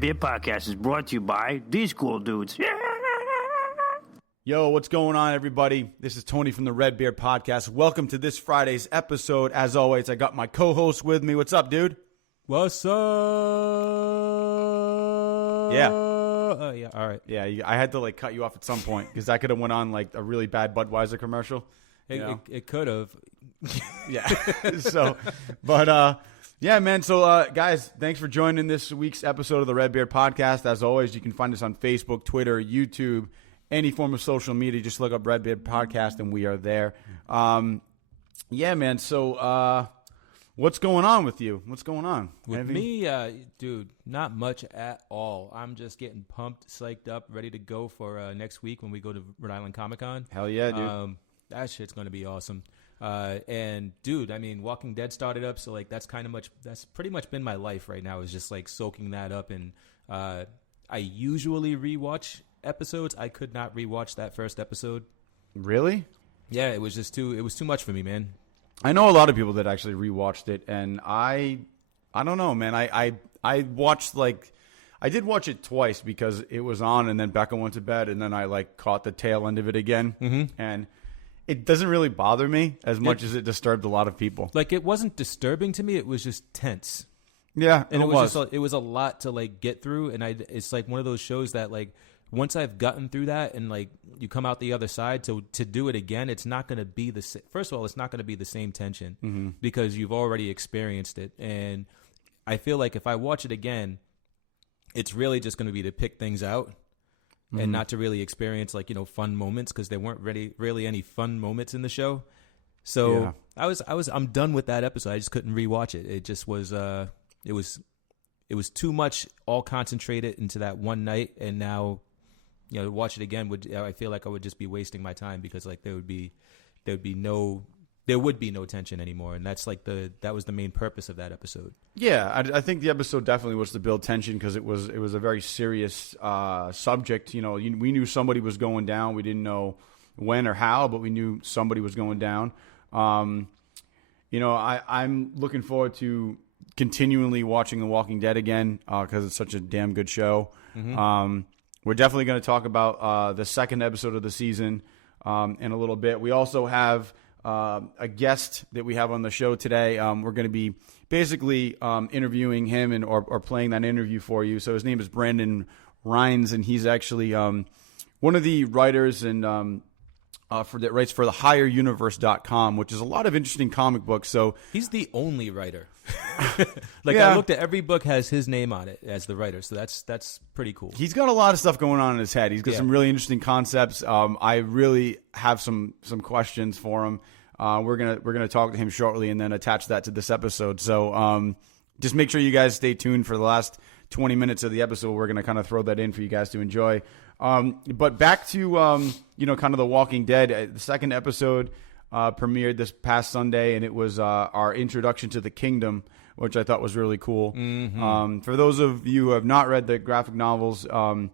RedBeard Podcast is brought to you by these cool dudes. Yo, what's going on, everybody? This is Tony from the RedBeard Podcast. Welcome to this Friday's episode. As always, I got my co-host with me. What's up, dude? What's up? Yeah. Yeah, all right. Yeah, I had to cut you off at some point because that could have went on a really bad Budweiser commercial. It could have. Yeah. Yeah, man. So, guys, thanks for joining this week's episode of the RedBeard Podcast. As always, you can find us on Facebook, Twitter, YouTube, any form of social media. Just look up RedBeard Podcast, and we are there. Yeah, man. So, what's going on with you? What's going on? With me, dude, not much at all. I'm just getting pumped, psyched up, ready to go for next week when we go to Rhode Island Comic-Con. Hell yeah, dude. That shit's going to be awesome. And dude, I mean, Walking Dead started up, so that's pretty much been my life right now, is just soaking that up. And I usually rewatch episodes. I could not rewatch that first episode. Really? Yeah, it was too much for me, man. I know a lot of people that actually rewatched it, and I don't know, man. I watched I did watch it twice because it was on, and then Becca went to bed, and then I caught the tail end of it again, and it doesn't really bother me as much as it disturbed a lot of people. It wasn't disturbing to me; it was just tense. Yeah, and it was a lot to get through, and it's one of those shows that once I've gotten through that and you come out the other side, to do it again, it's not going to be the same. First of all, it's not going to be the same tension because you've already experienced it. And I feel like if I watch it again, it's really just going to be to pick things out and not to really experience fun moments, because there weren't really any fun moments in the show. So yeah. I'm done with that episode. I just couldn't rewatch it. It just was it was too much all concentrated into that one night, and now to watch it again I feel like I would just be wasting my time, because there would be no tension anymore, and that's that was the main purpose of that episode. Yeah, I think the episode definitely was to build tension, because it was a very serious subject. We knew somebody was going down. We didn't know when or how, but we knew somebody was going down. I'm looking forward to continually watching The Walking Dead again, because it's such a damn good show. We're definitely going to talk about the second episode of the season in a little bit. We also have a guest that we have on the show today. We're going to be basically interviewing him or playing that interview for you. So his name is Brandon Rhines, and he's actually one of the writers and that writes for the HigherUniverse.com, which is a lot of interesting comic books. So he's the only writer. I looked at every book has his name on it as the writer, so that's pretty cool. He's got a lot of stuff going on in his head. He's got some really interesting concepts. I really have some questions for him. We're gonna talk to him shortly and then attach that to this episode. So just make sure you guys stay tuned for the last 20 minutes of the episode. We're gonna kind of throw that in for you guys to enjoy. But back to kind of The Walking Dead. The second episode premiered this past Sunday, and it was our introduction to the Kingdom, which I thought was really cool. For those of you who have not read the graphic novels and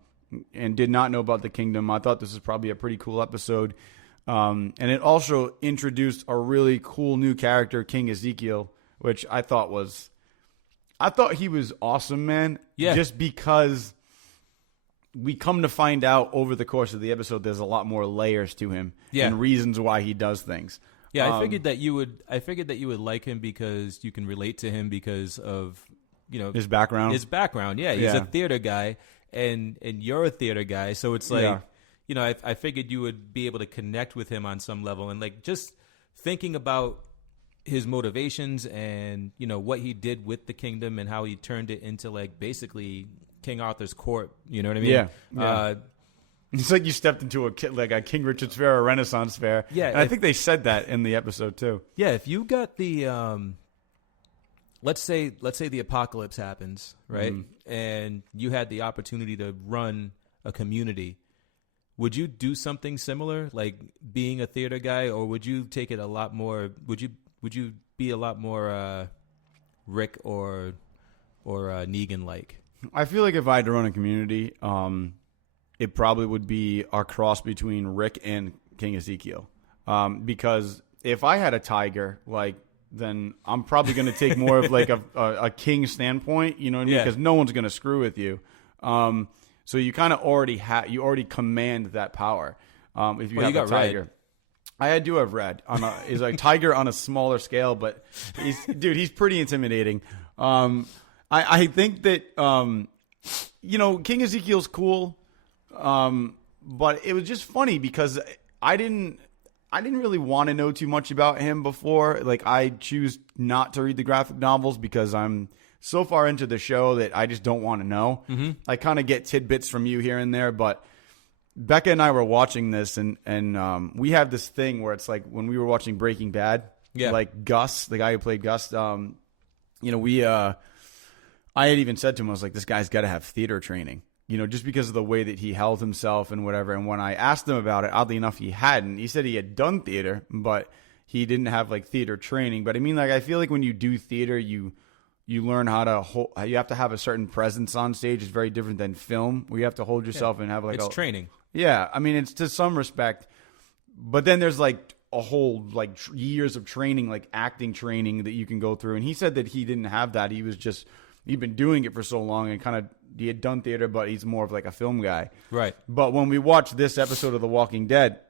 did not know about the Kingdom, I thought this was probably a pretty cool episode. And it also introduced a really cool new character, King Ezekiel, which I thought he was awesome, man. Yeah. Just because we come to find out over the course of the episode, there's a lot more layers to him and reasons why he does things. Yeah, I figured that you would like him because you can relate to him because of his background. Yeah, he's a theater guy, and you're a theater guy, so it's I figured you would be able to connect with him on some level, and just thinking about his motivations and what he did with the Kingdom and how he turned it into basically King Arthur's court. You know what I mean? Yeah. It's like you stepped into a King Richard's fair or Renaissance fair. Yeah, and I think they said that in the episode too. Yeah, if you got the let's say the apocalypse happens, right? And you had the opportunity to run a community, would you do something similar, like being a theater guy, or would you take it a lot more? Would you be a lot more Rick or Negan like? I feel like if I had to run a community, it probably would be a cross between Rick and King Ezekiel. Because if I had a tiger, then I'm probably going to take more of a king standpoint, you know what I mean? Because no one's going to screw with you. So you kind of already command that power. If you have got a tiger. Red. I do have Red. He's like tiger on a smaller scale, but he's pretty intimidating. I think that King Ezekiel's cool, but it was just funny because I didn't really want to know too much about him before. Like, I choose not to read the graphic novels because I'm so far into the show that I just don't want to know. Mm-hmm. I kind of get tidbits from you here and there, but Becca and I were watching this, and we have this thing where it's like when we were watching Breaking Bad, like Gus, the guy who played Gus, I had even said to him, I was like, this guy's got to have theater training, just because of the way that he held himself and whatever. And when I asked him about it, oddly enough, he hadn't. He said he had done theater, but he didn't have like theater training. But I mean, like, I feel like when you do theater, you learn how to hold. You have to have a certain presence on stage. It's very different than film, where you have to hold yourself and have like it's training. Yeah, I mean, it's to some respect, but then there's like a whole like years of training, like acting training that you can go through. And he said that he didn't have that. He'd been doing it for so long and he had done theater, but he's more of like a film guy. Right. But when we watched this episode of The Walking Dead,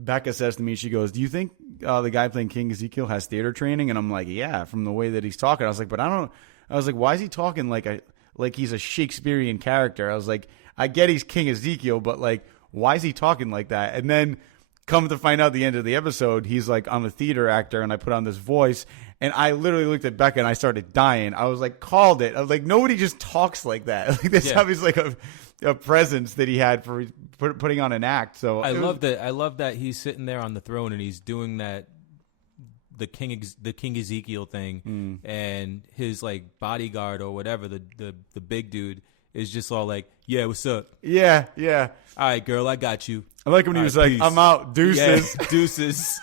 Becca says to me, she goes, do you think the guy playing King Ezekiel has theater training? And I'm like, yeah, from the way that he's talking. I was like, why is he talking like he's a Shakespearean character? I was like, I get he's King Ezekiel, but like, why is he talking like that? And then come to find out at the end of the episode, he's like, I'm a theater actor and I put on this voice. And I literally looked at Becca and I started dying. I was like, called it. I was like, nobody just talks like that. Like, this obviously like a presence that he had for putting on an act. So I love that he's sitting there on the throne and he's doing that, the King Ezekiel thing, and his like bodyguard or whatever, the big dude is just all like, yeah, what's up? Yeah. All right, girl, I got you. I like when he was like, peace. I'm out, deuces. Yeah, deuces.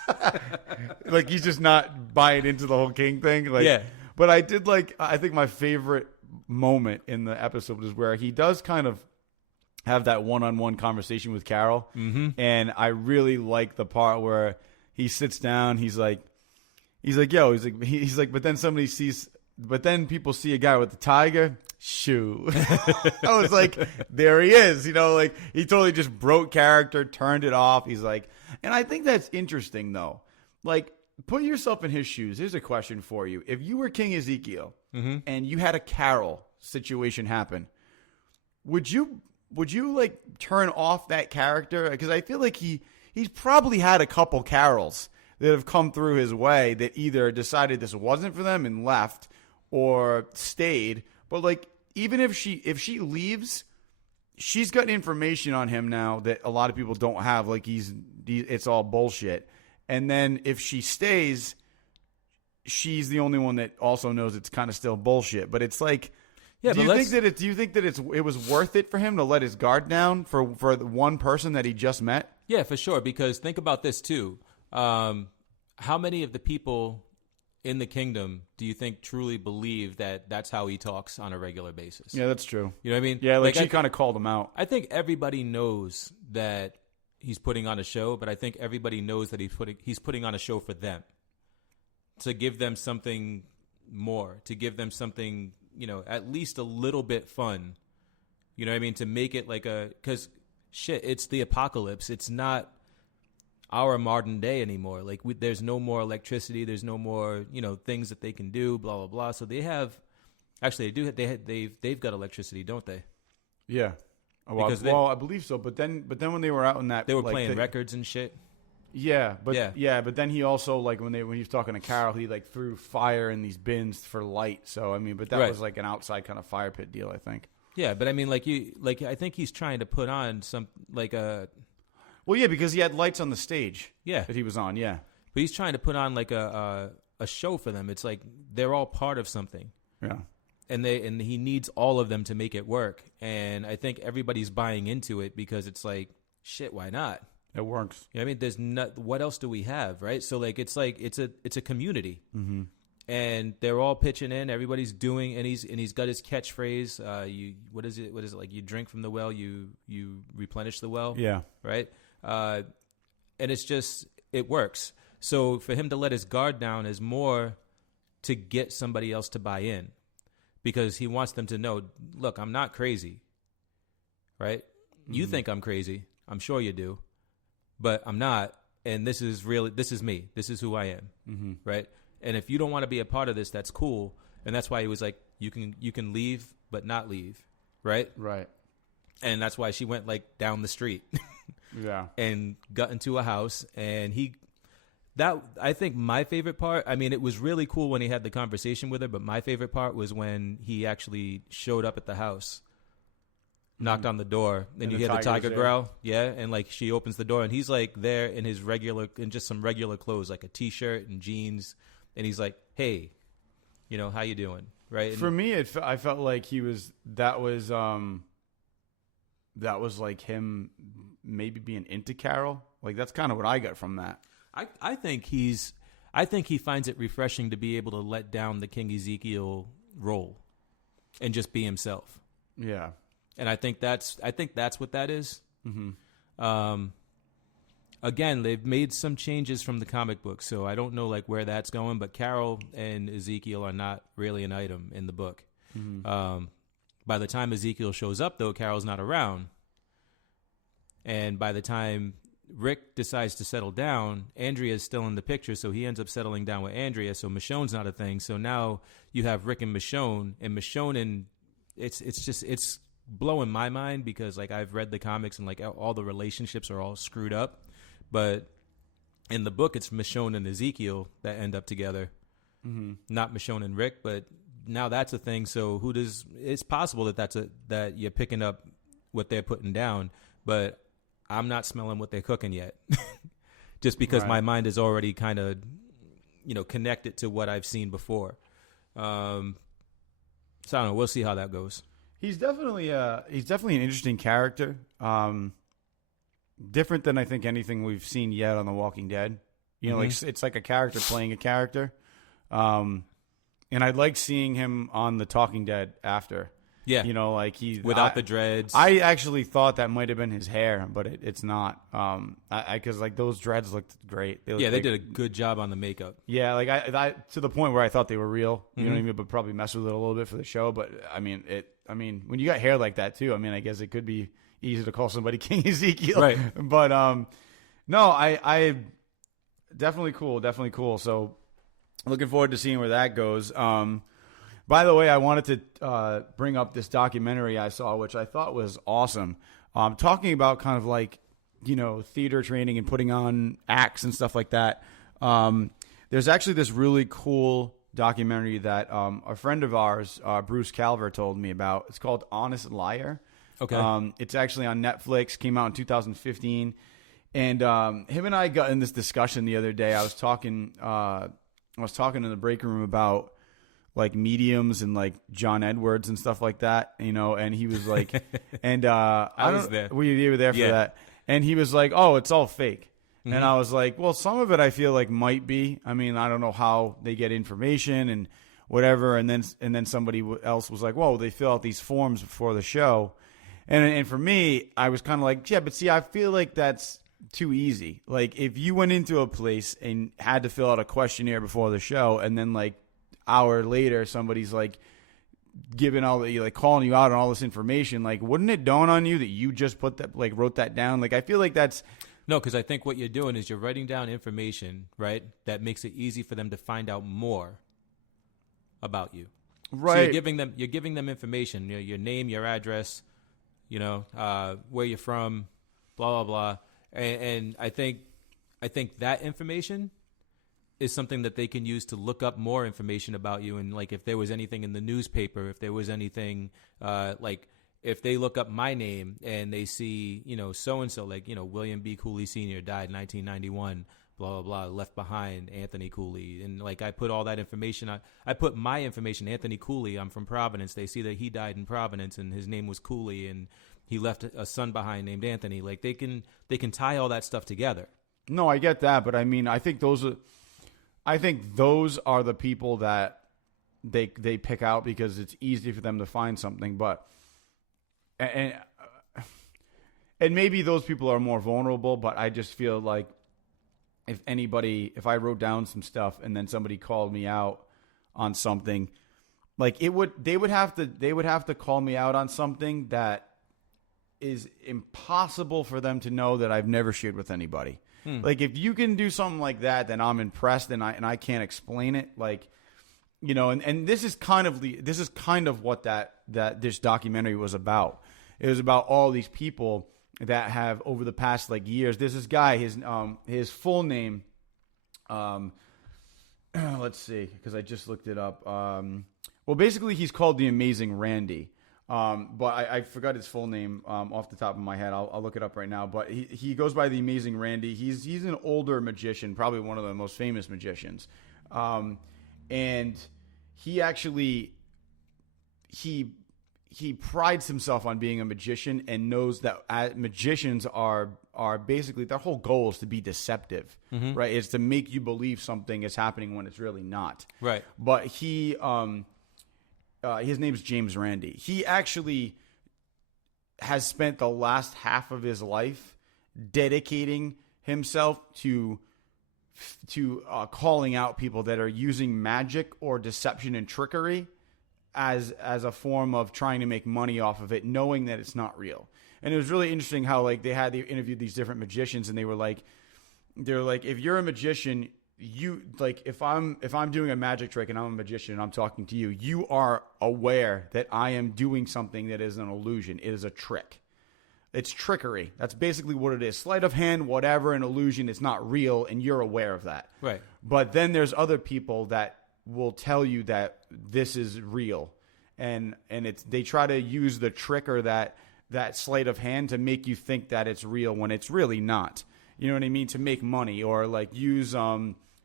Like, he's just not buying into the whole king thing. Like, yeah. But I think my favorite moment in the episode is where he does kind of have that one-on-one conversation with Carol. Mm-hmm. And I really like the part where he sits down, he's like, but then people see a guy with the tiger. Shoo. I was like, there he is. Like, he totally just broke character, turned it off. He's like, and I think that's interesting, though. Like, put yourself in his shoes. Here's a question for you. If you were King Ezekiel and you had a Carol situation happen, would you like turn off that character? Because I feel like he's probably had a couple Carols that have come through his way that either decided this wasn't for them and left, or stayed. But like, even if she leaves, she's got information on him now that a lot of people don't have. Like, it's all bullshit. And then if she stays, she's the only one that also knows it's kind of still bullshit. But it's like, do you think that it was worth it for him to let his guard down for the one person that he just met? Yeah, for sure. Because think about this too. How many of the people in the kingdom do you think truly believe that that's how he talks on a regular basis? Yeah, that's true. You know what I mean? Yeah, like she kind of called him out. I think everybody knows that he's putting on a show, but I think everybody knows that he's putting on a show for them, to give them something more, to give them something, at least a little bit fun. You know what I mean? To make it like because shit, it's the apocalypse. It's not our modern day anymore. Like, there's no more electricity. There's no more, things that they can do, blah, blah, blah. So they've got electricity, don't they? Yeah. Well, I believe so. But then when they were out in that, they were playing records and shit. Yeah. But then he also, like, when he was talking to Carol, he like threw fire in these bins for light. So, I mean, but that was like an outside kind of fire pit deal, I think. Yeah. But I mean, I think he's trying to put on some, like a, well, yeah, because he had lights on the stage. Yeah, that he was on. Yeah, but he's trying to put on like a show for them. It's like they're all part of something. Yeah, and he needs all of them to make it work. And I think everybody's buying into it because it's like, shit, why not? It works. You know what I mean, what else do we have, right? So like it's a community, and they're all pitching in. Everybody's doing, and he's got his catchphrase. What is it like? You drink from the well, you replenish the well. Yeah, right. And it's just, it works. So for him to let his guard down is more to get somebody else to buy in, because he wants them to know, look, I'm not crazy. right? You think I'm crazy. I'm sure you do, but I'm not. And this is me. This is who I am, right? And if you don't want to be a part of this, that's cool. And that's why he was like, you can leave, but not leave, right? Right. And that's why she went like down the street, yeah, and got into a house. And I think my favorite part. I mean, it was really cool when he had the conversation with her, but my favorite part was when he actually showed up at the house. Knocked on the door, and you hear the tiger growl. Yeah, and like she opens the door, and he's like there in just some regular clothes, like a t-shirt and jeans, and he's like, "Hey, how you doing?" Right? And for me, I felt like that was like him maybe being into Carol. Like that's kind of what I got from that. I think he finds it refreshing to be able to let down the King Ezekiel role, and just be himself. Yeah. And I think that's what that is. Mm-hmm. Again, they've made some changes from the comic book, so I don't know like where that's going. But Carol and Ezekiel are not really an item in the book. Mm-hmm. By the time Ezekiel shows up, though, Carol's not around. And by the time Rick decides to settle down, Andrea's still in the picture, so he ends up settling down with Andrea. So Michonne's not a thing. So now you have Rick and Michonne, and it's blowing my mind because like I've read the comics and like all the relationships are all screwed up, but in the book it's Michonne and Ezekiel that end up together, not Michonne and Rick. But now that's a thing. So it's possible that you're picking up what they're putting down, but I'm not smelling what they're cooking yet, just because my mind is already kind of connected to what I've seen before. So I don't know. We'll see how that goes. He's definitely an interesting character. Different than I think anything we've seen yet on The Walking Dead. Like it's like a character playing a character. And I like seeing him on The Talking Dead after. Yeah. Like without the dreads. I actually thought that might have been his hair, but it's not. Because like those dreads looked great. They did a good job on the makeup. Yeah, like I to the point where I thought they were real. You know what I mean? But probably mess with it a little bit for the show. But I mean, when you got hair like that too, I guess it could be easy to call somebody King Ezekiel. Right. But no, I definitely cool. So looking forward to seeing where that goes. By the way, I wanted to bring up this documentary I saw, which I thought was awesome. Talking about kind of like, theater training and putting on acts and stuff like that. There's actually this really cool documentary that a friend of ours, Bruce Kalver, told me about. It's called Honest Liar. Okay. It's actually on Netflix. Came out in 2015. And him and I got in this discussion the other day. I was talking in the break room about like mediums and like John Edwards and stuff like that, and he was like, and I was there. You were there for that. And he was like, oh, it's all fake. Mm-hmm. And I was like, well, some of it I feel like might be. I don't know how they get information and whatever. And then somebody else was like, whoa, they fill out these forms before the show. And for me, I was kind of like, yeah, but see, I feel like that's too easy. Like if you went into a place and had to fill out a questionnaire before the show, and then like hour later somebody's like giving calling you out on all this information, like wouldn't it dawn on you that you just wrote that down? Like I feel like that's no, because I think what you're doing is you're writing down information, right, that makes it easy for them to find out more about you. Right. So you're giving them information, your name, your address, where you're from, blah blah blah, and I think that information is something that they can use to look up more information about you. And like if there was anything in the newspaper, if there was anything like if they look up my name and they see, so-and-so, like, William B. Cooley Sr. died in 1991, blah, blah, blah, left behind Anthony Cooley. And like I put all that information, I put my information, Anthony Cooley, I'm from Providence. They see that he died in Providence and his name was Cooley and he left a son behind named Anthony. Like they can tie all that stuff together. No, I get that. But I think those are the people that they pick out because it's easy for them to find something. But and maybe those people are more vulnerable. But I just feel like if I wrote down some stuff and then somebody called me out on something, like they would have to call me out on something that is impossible for them to know that I've never shared with anybody. Like, if you can do something like that, then I'm impressed, and I can't explain it. Like, you know, and this is kind of what this documentary was about. It was about all these people that have, over the past like years. There's this guy, his full name, let's see, because I just looked it up. Well, basically, he's called the Amazing Randy. But I forgot his full name off the top of my head. I'll look it up right now. But he goes by the Amazing Randy. He's an older magician, probably one of the most famous magicians. And he actually he prides himself on being a magician and knows that magicians are basically, their whole goal is to be deceptive, right? It's to make you believe something is happening when it's really not. Right. But his name's James Randi. He actually has spent the last half of his life dedicating himself to calling out people that are using magic or deception and trickery as a form of trying to make money off of it, knowing that it's not real. And it was really interesting how like they interviewed these different magicians, and they were like, if you're a magician, you like, if I'm doing a magic trick and I'm a magician and I'm talking to you, you are aware that I am doing something that is an illusion. It is a trick. It's trickery. That's basically what it is. Sleight of hand, whatever, an illusion. It's not real, and you're aware of that. Right. But then there's other people that will tell you that this is real, and they try to use the trick or that sleight of hand to make you think that it's real when it's really not. You know what I mean? To make money, or like use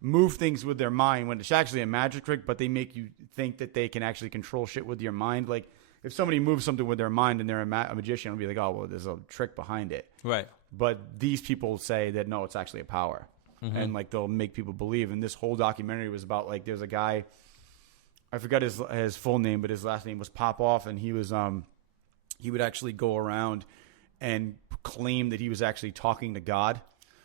move things with their mind when it's actually a magic trick, but they make you think that they can actually control shit with your mind. Like, if somebody moves something with their mind and they're a magician, it'll be like, oh, well, there's a trick behind it. Right. But these people say that, no, it's actually a power. And, like, they'll make people believe. And this whole documentary was about, like, there's a guy, I forgot his full name, but his last name was Popoff, and he was, he would actually go around and claim that he was actually talking to God.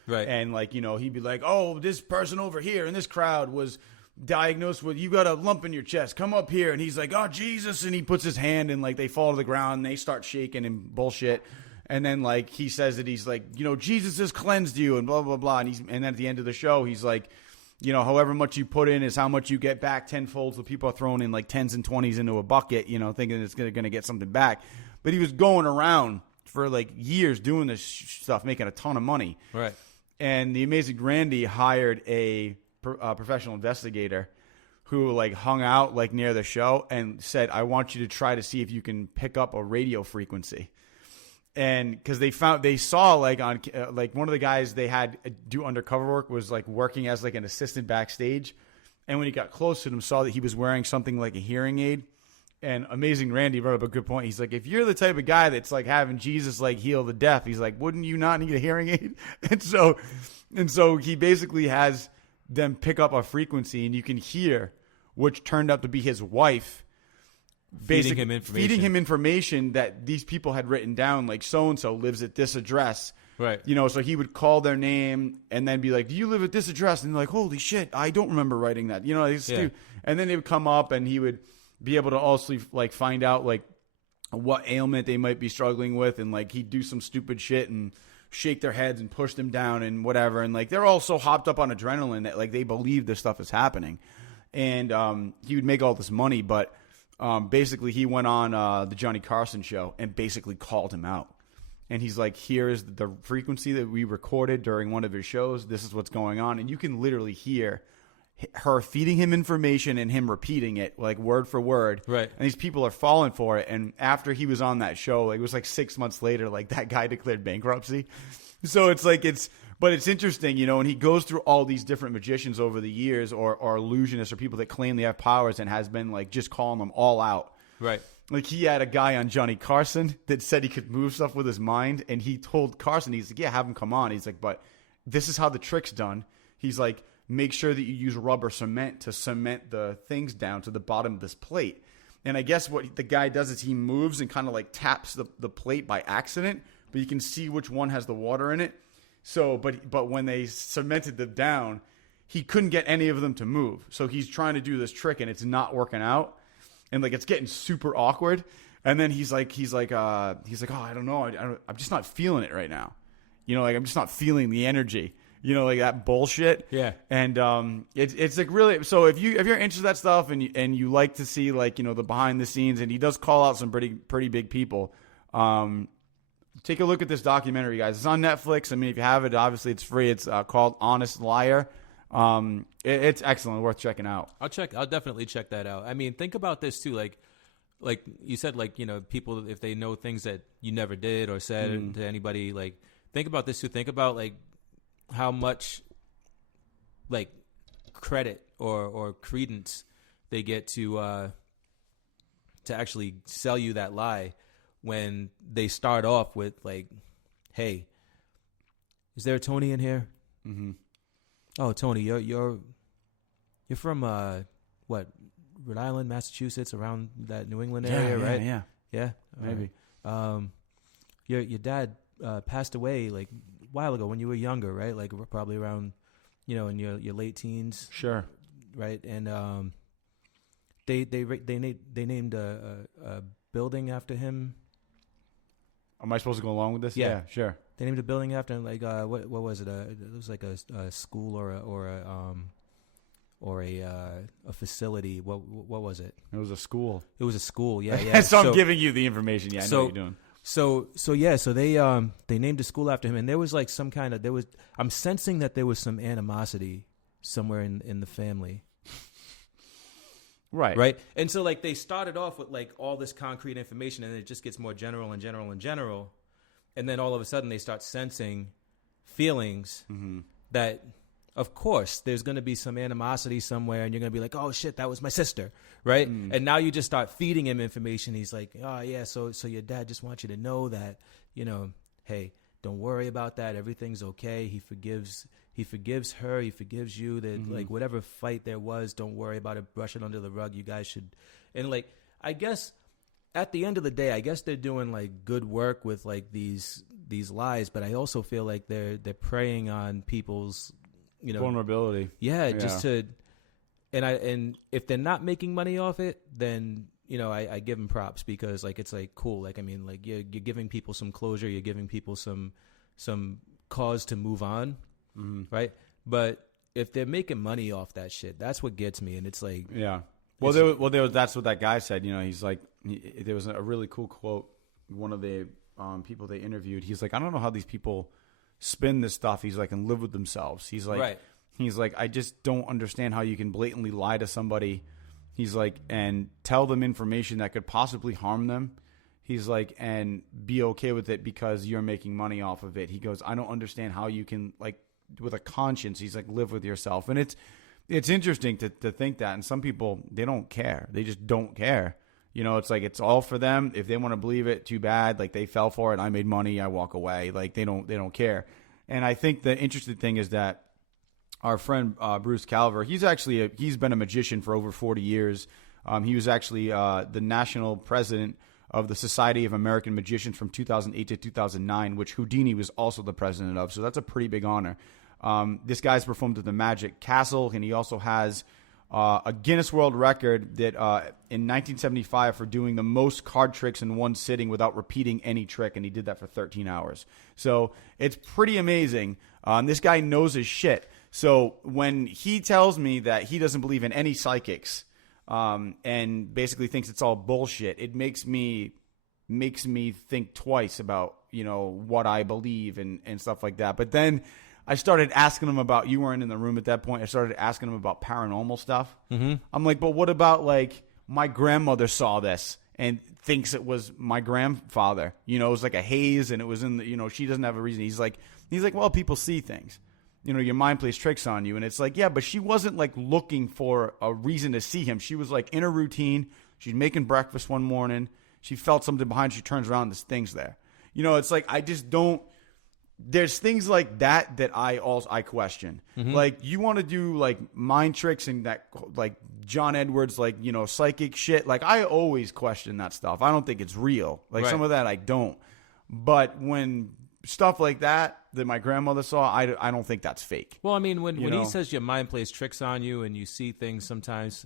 Right. And, like, you know, he'd be like, oh, this person over here in this crowd was diagnosed with, you got a lump in your chest, come up here. And he's like, oh, Jesus. And he puts his hand and, like, they fall to the ground and they start shaking and bullshit. And then, like, he says that he's like, you know, Jesus has cleansed you and blah, blah, blah. And then at the end of the show, he's like, you know, however much you put in is how much you get back tenfold. So people are throwing in like 10s and 20s into a bucket, you know, thinking it's going to get something back. But he was going around for like years doing this stuff, making a ton of money. Right. And the Amazing Randy hired a professional investigator who like hung out like near the show and said, I want you to try to see if you can pick up a radio frequency. And because they saw like on like one of the guys they had do undercover work was like working as like an assistant backstage. And when he got close to him, saw that he was wearing something like a hearing aid. And Amazing Randy brought up a good point. He's like, if you're the type of guy that's like having Jesus like heal the deaf, he's like, wouldn't you not need a hearing aid? And so he basically has them pick up a frequency, and you can hear, which turned out to be his wife, feeding him information that these people had written down, like so and so lives at this address. Right. You know, so he would call their name and then be like, do you live at this address? And they're like, holy shit, I don't remember writing that. You know, and then they would come up and he would be able to also like find out like what ailment they might be struggling with, and like he'd do some stupid shit and shake their heads and push them down and whatever, and like they're all so hopped up on adrenaline that like they believe this stuff is happening. And he would make all this money, but basically he went on the Johnny Carson show and basically called him out. And he's like, here's the frequency that we recorded during one of his shows. This is what's going on. And you can literally hear her feeding him information and him repeating it like word for word. Right. And these people are falling for it. And after he was on that show, like it was like 6 months later, like that guy declared bankruptcy. So it's like, but it's interesting, you know, and he goes through all these different magicians over the years or illusionists or people that claim they have powers, and has been like just calling them all out. Right. Like he had a guy on Johnny Carson that said he could move stuff with his mind, and he told Carson, he's like, yeah, have him come on. He's like, but this is how the trick's done. He's like, make sure that you use rubber cement to cement the things down to the bottom of this plate. And I guess what the guy does is he moves and kind of like taps the plate by accident, but you can see which one has the water in it. So, but when they cemented them down, he couldn't get any of them to move. So he's trying to do this trick and it's not working out. And like, it's getting super awkward. And then he's like, oh, I don't know. I'm just not feeling it right now. Like I'm just not feeling the energy. Like that bullshit. Yeah. And it's like really. So if you're interested in that stuff and you like to see like the behind the scenes, and he does call out some pretty big people. Take a look at this documentary, guys. It's on Netflix. I mean, if you have it, obviously it's free. It's called Honest Liar. It's excellent, worth checking out. I'll definitely check that out. I mean, think about this too. Like you said, like people, if they know things that you never did or said to anybody, like think about this too. Think about like how much like credit or credence they get to actually sell you that lie when they start off with like, hey, is there a Tony in here? Mm-hmm. Oh, Tony, you're from what, Rhode Island, Massachusetts, around that New England area, right? Yeah, maybe. Right. Your dad passed away like a while ago when you were younger, right? Like probably around, in your late teens. Sure. Right, and they named a building after him. Am I supposed to go along with this? Yeah, sure. They named a building after him. Like what was it? It was like a school or a facility. What was it? It was a school. It was a school. Yeah. So I'm giving you the information. Yeah, I know what you're doing. So they named a school after him, and there was like some kind of I'm sensing that there was some animosity somewhere in the family. Right. And so like they started off with like all this concrete information, and it just gets more general and general and general. And then all of a sudden they start sensing feelings that, of course, there's going to be some animosity somewhere, and you're going to be like, oh shit, that was my sister. Right. And now you just start feeding him information. He's like, oh yeah. So your dad just wants you to know that, hey, don't worry about that. Everything's okay. He forgives her. He forgives you. That like whatever fight there was, don't worry about it. Brush it under the rug. You guys should. And like, I guess at the end of the day, I guess they're doing like good work with like these lies, but I also feel like they're preying on people's, vulnerability. Yeah, just to, and if they're not making money off it, then I give them props, because like it's like cool. Like I mean, like you're giving people some closure. You're giving people some cause to move on. Right, but if they're making money off that shit, that's what gets me. And it's like, yeah. That's what that guy said. He's like, there was a really cool quote. One of the people they interviewed, he's like, I don't know how these people spin this stuff. He's like, and live with themselves. He's like, right. He's like, I just don't understand how you can blatantly lie to somebody. He's like, and tell them information that could possibly harm them. He's like, and be okay with it because you're making money off of it. He goes, I don't understand how you can, like, with a conscience, he's like, live with yourself. And it's interesting to think that. And some people, they don't care. They just don't care. It's like, it's all for them. If they want to believe it, too bad. Like, they fell for it. I made money. I walk away. Like, they don't care. And I think the interesting thing is that our friend Bruce Kalver, he's been a magician for over 40 years. He was actually the national president of the Society of American Magicians from 2008 to 2009, which Houdini was also the president of. So that's a pretty big honor. This guy's performed at the Magic Castle, and he also has a Guinness World Record that in 1975 for doing the most card tricks in one sitting without repeating any trick, and he did that for 13 hours. So it's pretty amazing. This guy knows his shit. So when he tells me that he doesn't believe in any psychics and basically thinks it's all bullshit, it makes me think twice about what I believe and stuff like that. But then I started asking him about, you weren't in the room at that point, I started asking him about paranormal stuff. I'm like, but what about like my grandmother saw this and thinks it was my grandfather? It was like a haze and it was in the, she doesn't have a reason. He's like, well, people see things. Your mind plays tricks on you. And it's like, yeah, but she wasn't like looking for a reason to see him. She was like in a routine. She's making breakfast one morning. She felt something behind her. She turns around, there's things there. It's like, I just don't. There's things like that I question. Like, you want to do like mind tricks and that, like John Edwards, like, psychic shit. Like, I always question that stuff. I don't think it's real. Like, some of that I don't. But when stuff like that my grandmother saw, I don't think that's fake. Well, I mean, when he says your mind plays tricks on you and you see things sometimes,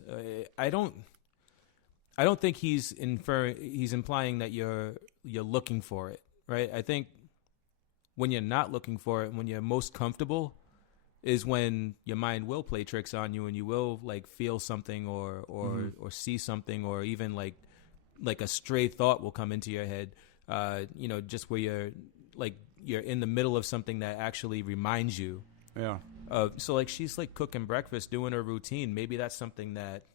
I don't think he's implying that you're looking for it, right? I think when you're not looking for it, when you're most comfortable, is when your mind will play tricks on you, and you will like feel something or see something, or even like a stray thought will come into your head. Just where you're in the middle of something that actually reminds you. Yeah. So like she's like cooking breakfast, doing her routine. Maybe that's something that,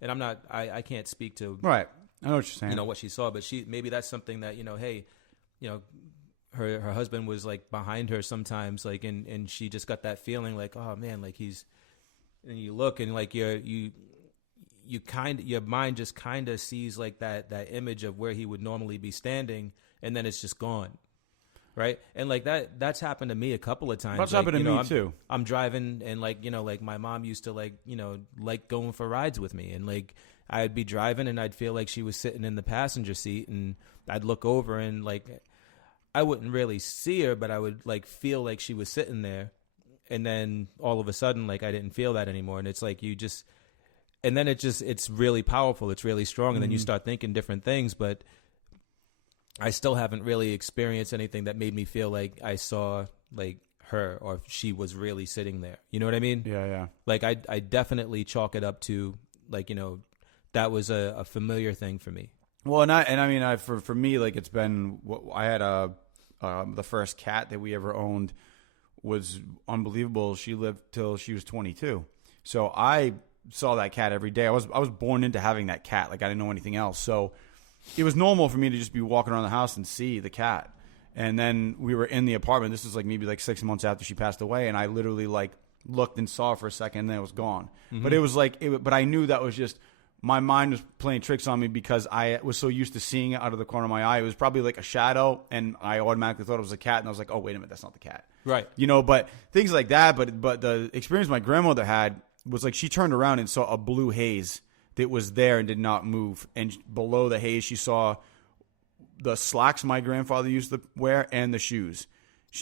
and I can't speak to right. I know what you're saying. What she saw, but maybe that's something that hey, her husband was like behind her sometimes, like, and she just got that feeling like, oh man, like and you look and like your mind just kind of sees like that image of where he would normally be standing, and then it's just gone. Right. And like that's happened to me a couple of times. That's happened to me too. I'm driving and like my mom used to like going for rides with me, and like I'd be driving and I'd feel like she was sitting in the passenger seat, and I'd look over and like I wouldn't really see her, but I would like feel like she was sitting there. And then all of a sudden, like I didn't feel that anymore. And it's like and then it's really powerful. It's really strong. And then you start thinking different things, but I still haven't really experienced anything that made me feel like I saw like her or she was really sitting there. You know what I mean? Yeah, yeah. Like I definitely chalk it up to like, that was a familiar thing for me. Well, and for me, like it's been, I had the first cat that we ever owned was unbelievable. She lived till she was 22. So I saw that cat every day. I was born into having that cat. Like I didn't know anything else. So it was normal for me to just be walking around the house and see the cat. And then we were in the apartment. This was like maybe like 6 months after she passed away. And I literally like looked and saw her for a second, and then it was gone. Mm-hmm. But it was like, but I knew that was just, my mind was playing tricks on me because I was so used to seeing it out of the corner of my eye. It was probably like a shadow, and I automatically thought it was a cat. And I was like, oh, wait a minute, that's not the cat. Right. But things like that. But the experience my grandmother had was like she turned around and saw a blue haze that was there and did not move. And below the haze, she saw the slacks my grandfather used to wear and the shoes.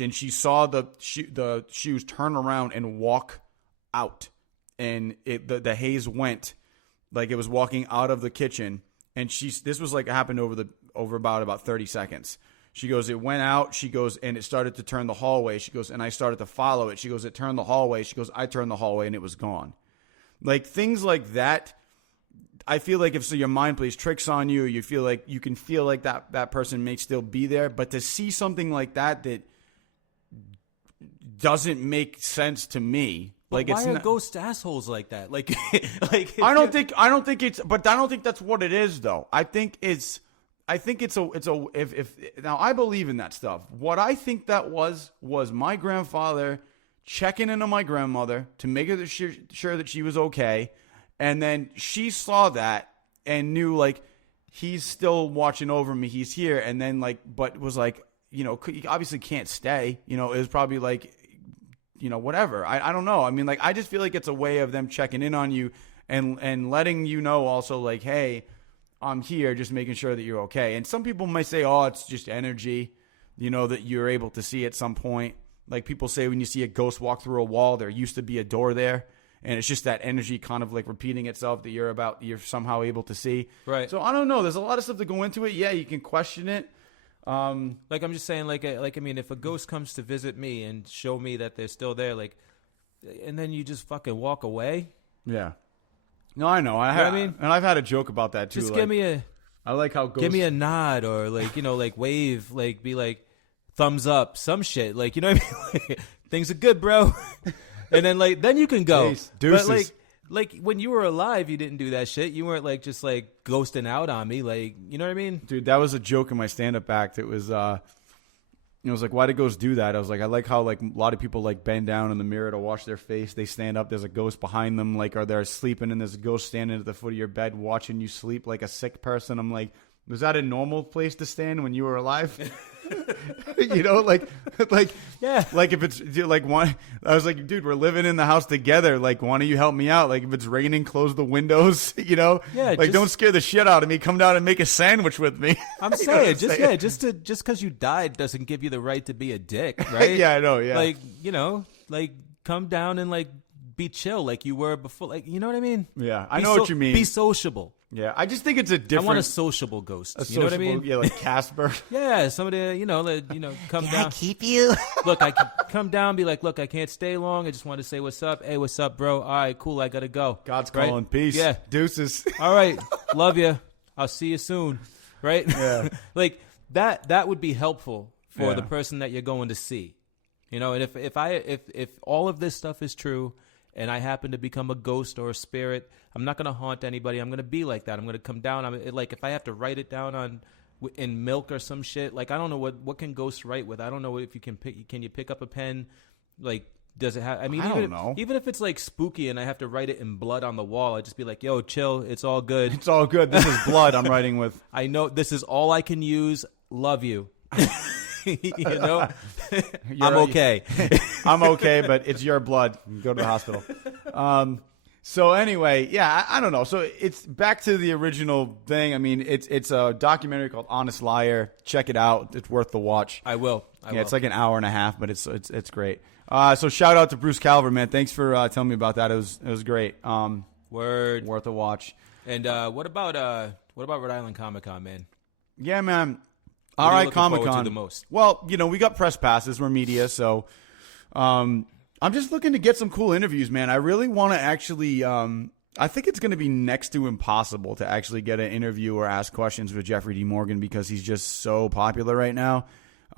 And she saw the shoes turn around and walk out. And the haze went like it was walking out of the kitchen. And this was like happened over about 30 seconds. She goes, it went out. She goes, and it started to turn the hallway. She goes, and I started to follow it. She goes, it turned the hallway. She goes, I turned the hallway, and it was gone. Like things like that. I feel like if your mind plays tricks on you, you feel like you can feel like that person may still be there. But to see something like that doesn't make sense to me. But like, why are ghost assholes like that? Like I don't think that's what it is though. I think it's now I believe in that stuff. What I think that was my grandfather checking into my grandmother to make sure that she was okay. And then she saw that and knew like, he's still watching over me. He's here. And then like, but was like, he obviously can't stay, it was probably like, whatever. I don't know. I mean, like, I just feel like it's a way of them checking in on you and letting you know also like, hey, I'm here, just making sure that you're okay. And some people might say, oh, it's just energy, that you're able to see at some point. Like people say when you see a ghost walk through a wall, there used to be a door there. And it's just that energy kind of like repeating itself that you're somehow able to see. Right. So I don't know. There's a lot of stuff to go into it. Yeah, you can question it. Like I'm just saying, I mean, if a ghost comes to visit me and show me that they're still there, like, and then you just fucking walk away. Yeah. No, I know. I mean, and I've had a joke about that too. Just give me I like how ghosts give me a nod or like like wave, like be like thumbs up, some shit. Like what I mean? Like, things are good, bro. And then then you can go. Deuces. But like when you were alive, you didn't do that shit. You weren't like just like ghosting out on me. Like, you know what I mean? Dude, that was a joke in my stand-up act. It was, it was like, why do ghosts do that? I was like, I like how like a lot of people like bend down in the mirror to wash their face. They stand up. There's a ghost behind them. Like, or they're sleeping and there's a ghost standing at the foot of your bed watching you sleep like a sick person. I'm like, was that a normal place to stand when you were alive? yeah, like if it's like one, I was like, dude, we're living in the house together. Like, why don't you help me out? Like, if it's raining, close the windows. Yeah, like don't scare the shit out of me. Come down and make a sandwich with me. I'm saying, just because you died doesn't give you the right to be a dick, right? Yeah, I know. Yeah, like come down and like be chill, like you were before. Like, you know what I mean? Yeah, I know what you mean. Be sociable. Yeah, I just think it's a different. I want a sociable ghost. You know what I mean? Yeah, like Casper. Yeah, somebody, come down. I keep you? Look, I can come down, be like, look, I can't stay long. I just want to say what's up. Hey, what's up, bro? All right, cool. I gotta go. God's calling. Peace. Yeah. Deuces. All right, love you. I'll see you soon. Right? Yeah. Like that would be helpful for the person that you're going to see. And if all of this stuff is true, and I happen to become a ghost or a spirit, I'm not going to haunt anybody. I'm going to be like that. I'm going to come down. If I have to write it down in milk or some shit, like I don't know what can ghosts write with. I don't know if you can pick up a pen? Like, does it have? I mean, don't know. Even if it's like spooky and I have to write it in blood on the wall, I'd just be like, yo, chill. It's all good. It's all good. This is blood I'm writing with. I know this is all I can use. Love you. I'm okay. I'm okay, but it's your blood. Go to the hospital. So anyway, yeah, I don't know. So it's back to the original thing. I mean, it's a documentary called Honest Liar. Check it out. It's worth the watch. I will. It's like an hour and a half, but it's great. So shout out to Bruce Kalver, man. Thanks for telling me about that. It was great. Word. Worth a watch. And what about Rhode Island Comic Con, man? Yeah, man. What All are you right, looking Comic forward Con. to the most? Well, we got press passes. We're media, so I'm just looking to get some cool interviews, man. I really want to actually. I think it's going to be next to impossible to actually get an interview or ask questions with Jeffrey D. Morgan because he's just so popular right now.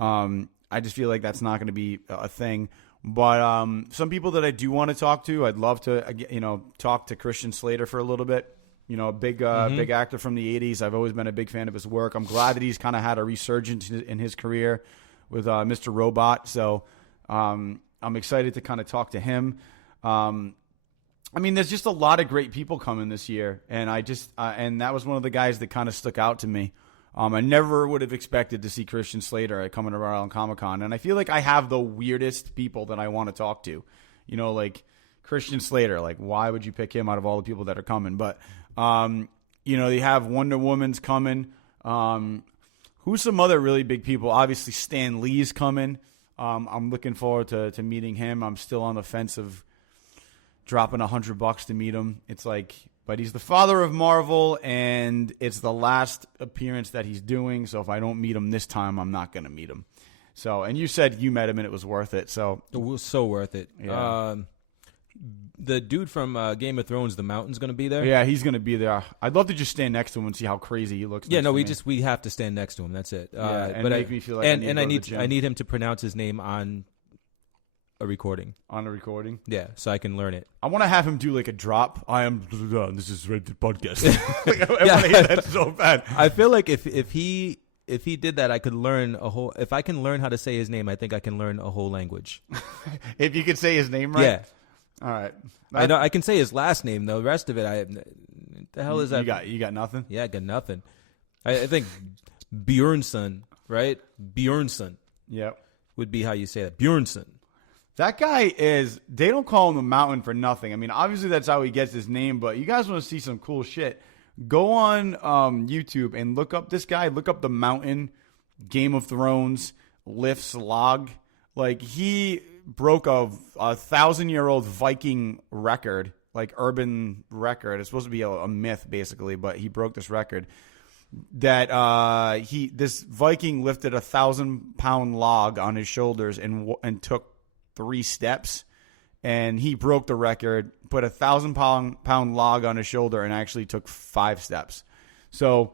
I just feel like that's not going to be a thing. But some people that I do want to talk to, I'd love to, talk to Christian Slater for a little bit. A big actor from the 80s. I've always been a big fan of his work. I'm glad that he's kind of had a resurgence in his career with Mr. Robot. So I'm excited to kind of talk to him. There's just a lot of great people coming this year. And and that was one of the guys that kind of stuck out to me. I never would have expected to see Christian Slater coming to Rhode Island Comic Con. And I feel like I have the weirdest people that I want to talk to. Like Christian Slater. Like, why would you pick him out of all the people that are coming? But they have Wonder Woman's coming. Who's some other really big people? Obviously, Stan Lee's coming. I'm looking forward to meeting him. I'm still on the fence of dropping $100 to meet him. It's like, but he's the father of Marvel, and it's the last appearance that he's doing. So if I don't meet him this time, I'm not going to meet him. So, and you said you met him and it was worth it. So it was so worth it. Yeah. The dude from Game of Thrones, The Mountain's going to be there. Yeah, he's going to be there. I'd love to just stand next to him and see how crazy he looks. Yeah, no, we have to stand next to him. That's it. And make me feel like I need him to pronounce his name on a recording. On a recording? Yeah, so I can learn it. I want to have him do like a drop. This is RedBeard Podcast. I want to hear that so bad. I feel like if he did that, I could learn a whole. If I can learn how to say his name, I think I can learn a whole language. If you could say his name right. Yeah. All right. I know I can say his last name though. The rest of it, the hell is that? You got nothing? Yeah, I got nothing. I think Bjornsson, right? Bjornsson. Yep. Would be how you say that. Bjornsson. That guy they don't call him the Mountain for nothing. I mean, obviously that's how he gets his name, but you guys want to see some cool shit. Go on YouTube and look up this guy. Look up the Mountain, Game of Thrones, lifts log. Like, he broke a 1,000-year-old Viking record, like urban record. It's supposed to be a myth, basically, but he broke this record. That this Viking lifted 1,000-pound log on his shoulders and took 3 steps, and he broke the record. Put a 1,000-pound log on his shoulder and actually took 5 steps. So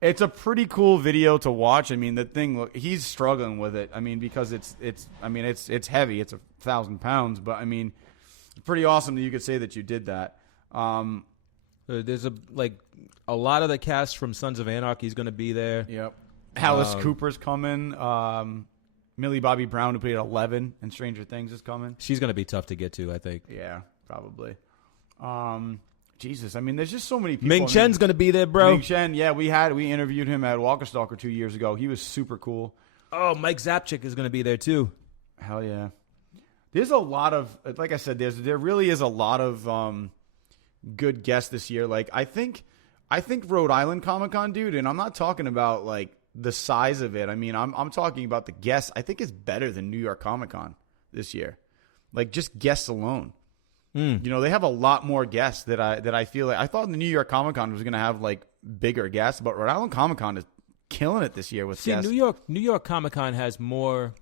it's a pretty cool video to watch. I mean, the thing, look, he's struggling with it. I mean, because it's heavy. It's 1,000 pounds, but I mean, it's pretty awesome that you could say that you did that. There's a lot of the cast from Sons of Anarchy is going to be there. Yep. Alice Cooper's coming. Millie Bobby Brown, who played 11 in Stranger Things, is coming. She's going to be tough to get to, I think. Yeah, probably. Jesus, I mean, there's just so many people. Ming Chen's going to be there, bro. Ming Chen, yeah, we interviewed him at Walker Stalker 2 years ago. He was super cool. Oh, Mike Zapchik is going to be there too. Hell yeah. There's a lot of, like I said, there really is a lot of good guests this year. Like, I think Rhode Island Comic Con, dude, and I'm not talking about like the size of it. I mean, I'm talking about the guests. I think it's better than New York Comic Con this year. Like, just guests alone. You know, they have a lot more guests that I feel like. I thought the New York Comic Con was going to have like bigger guests, but Rhode Island Comic Con is killing it this year with guests. New York Comic Con has more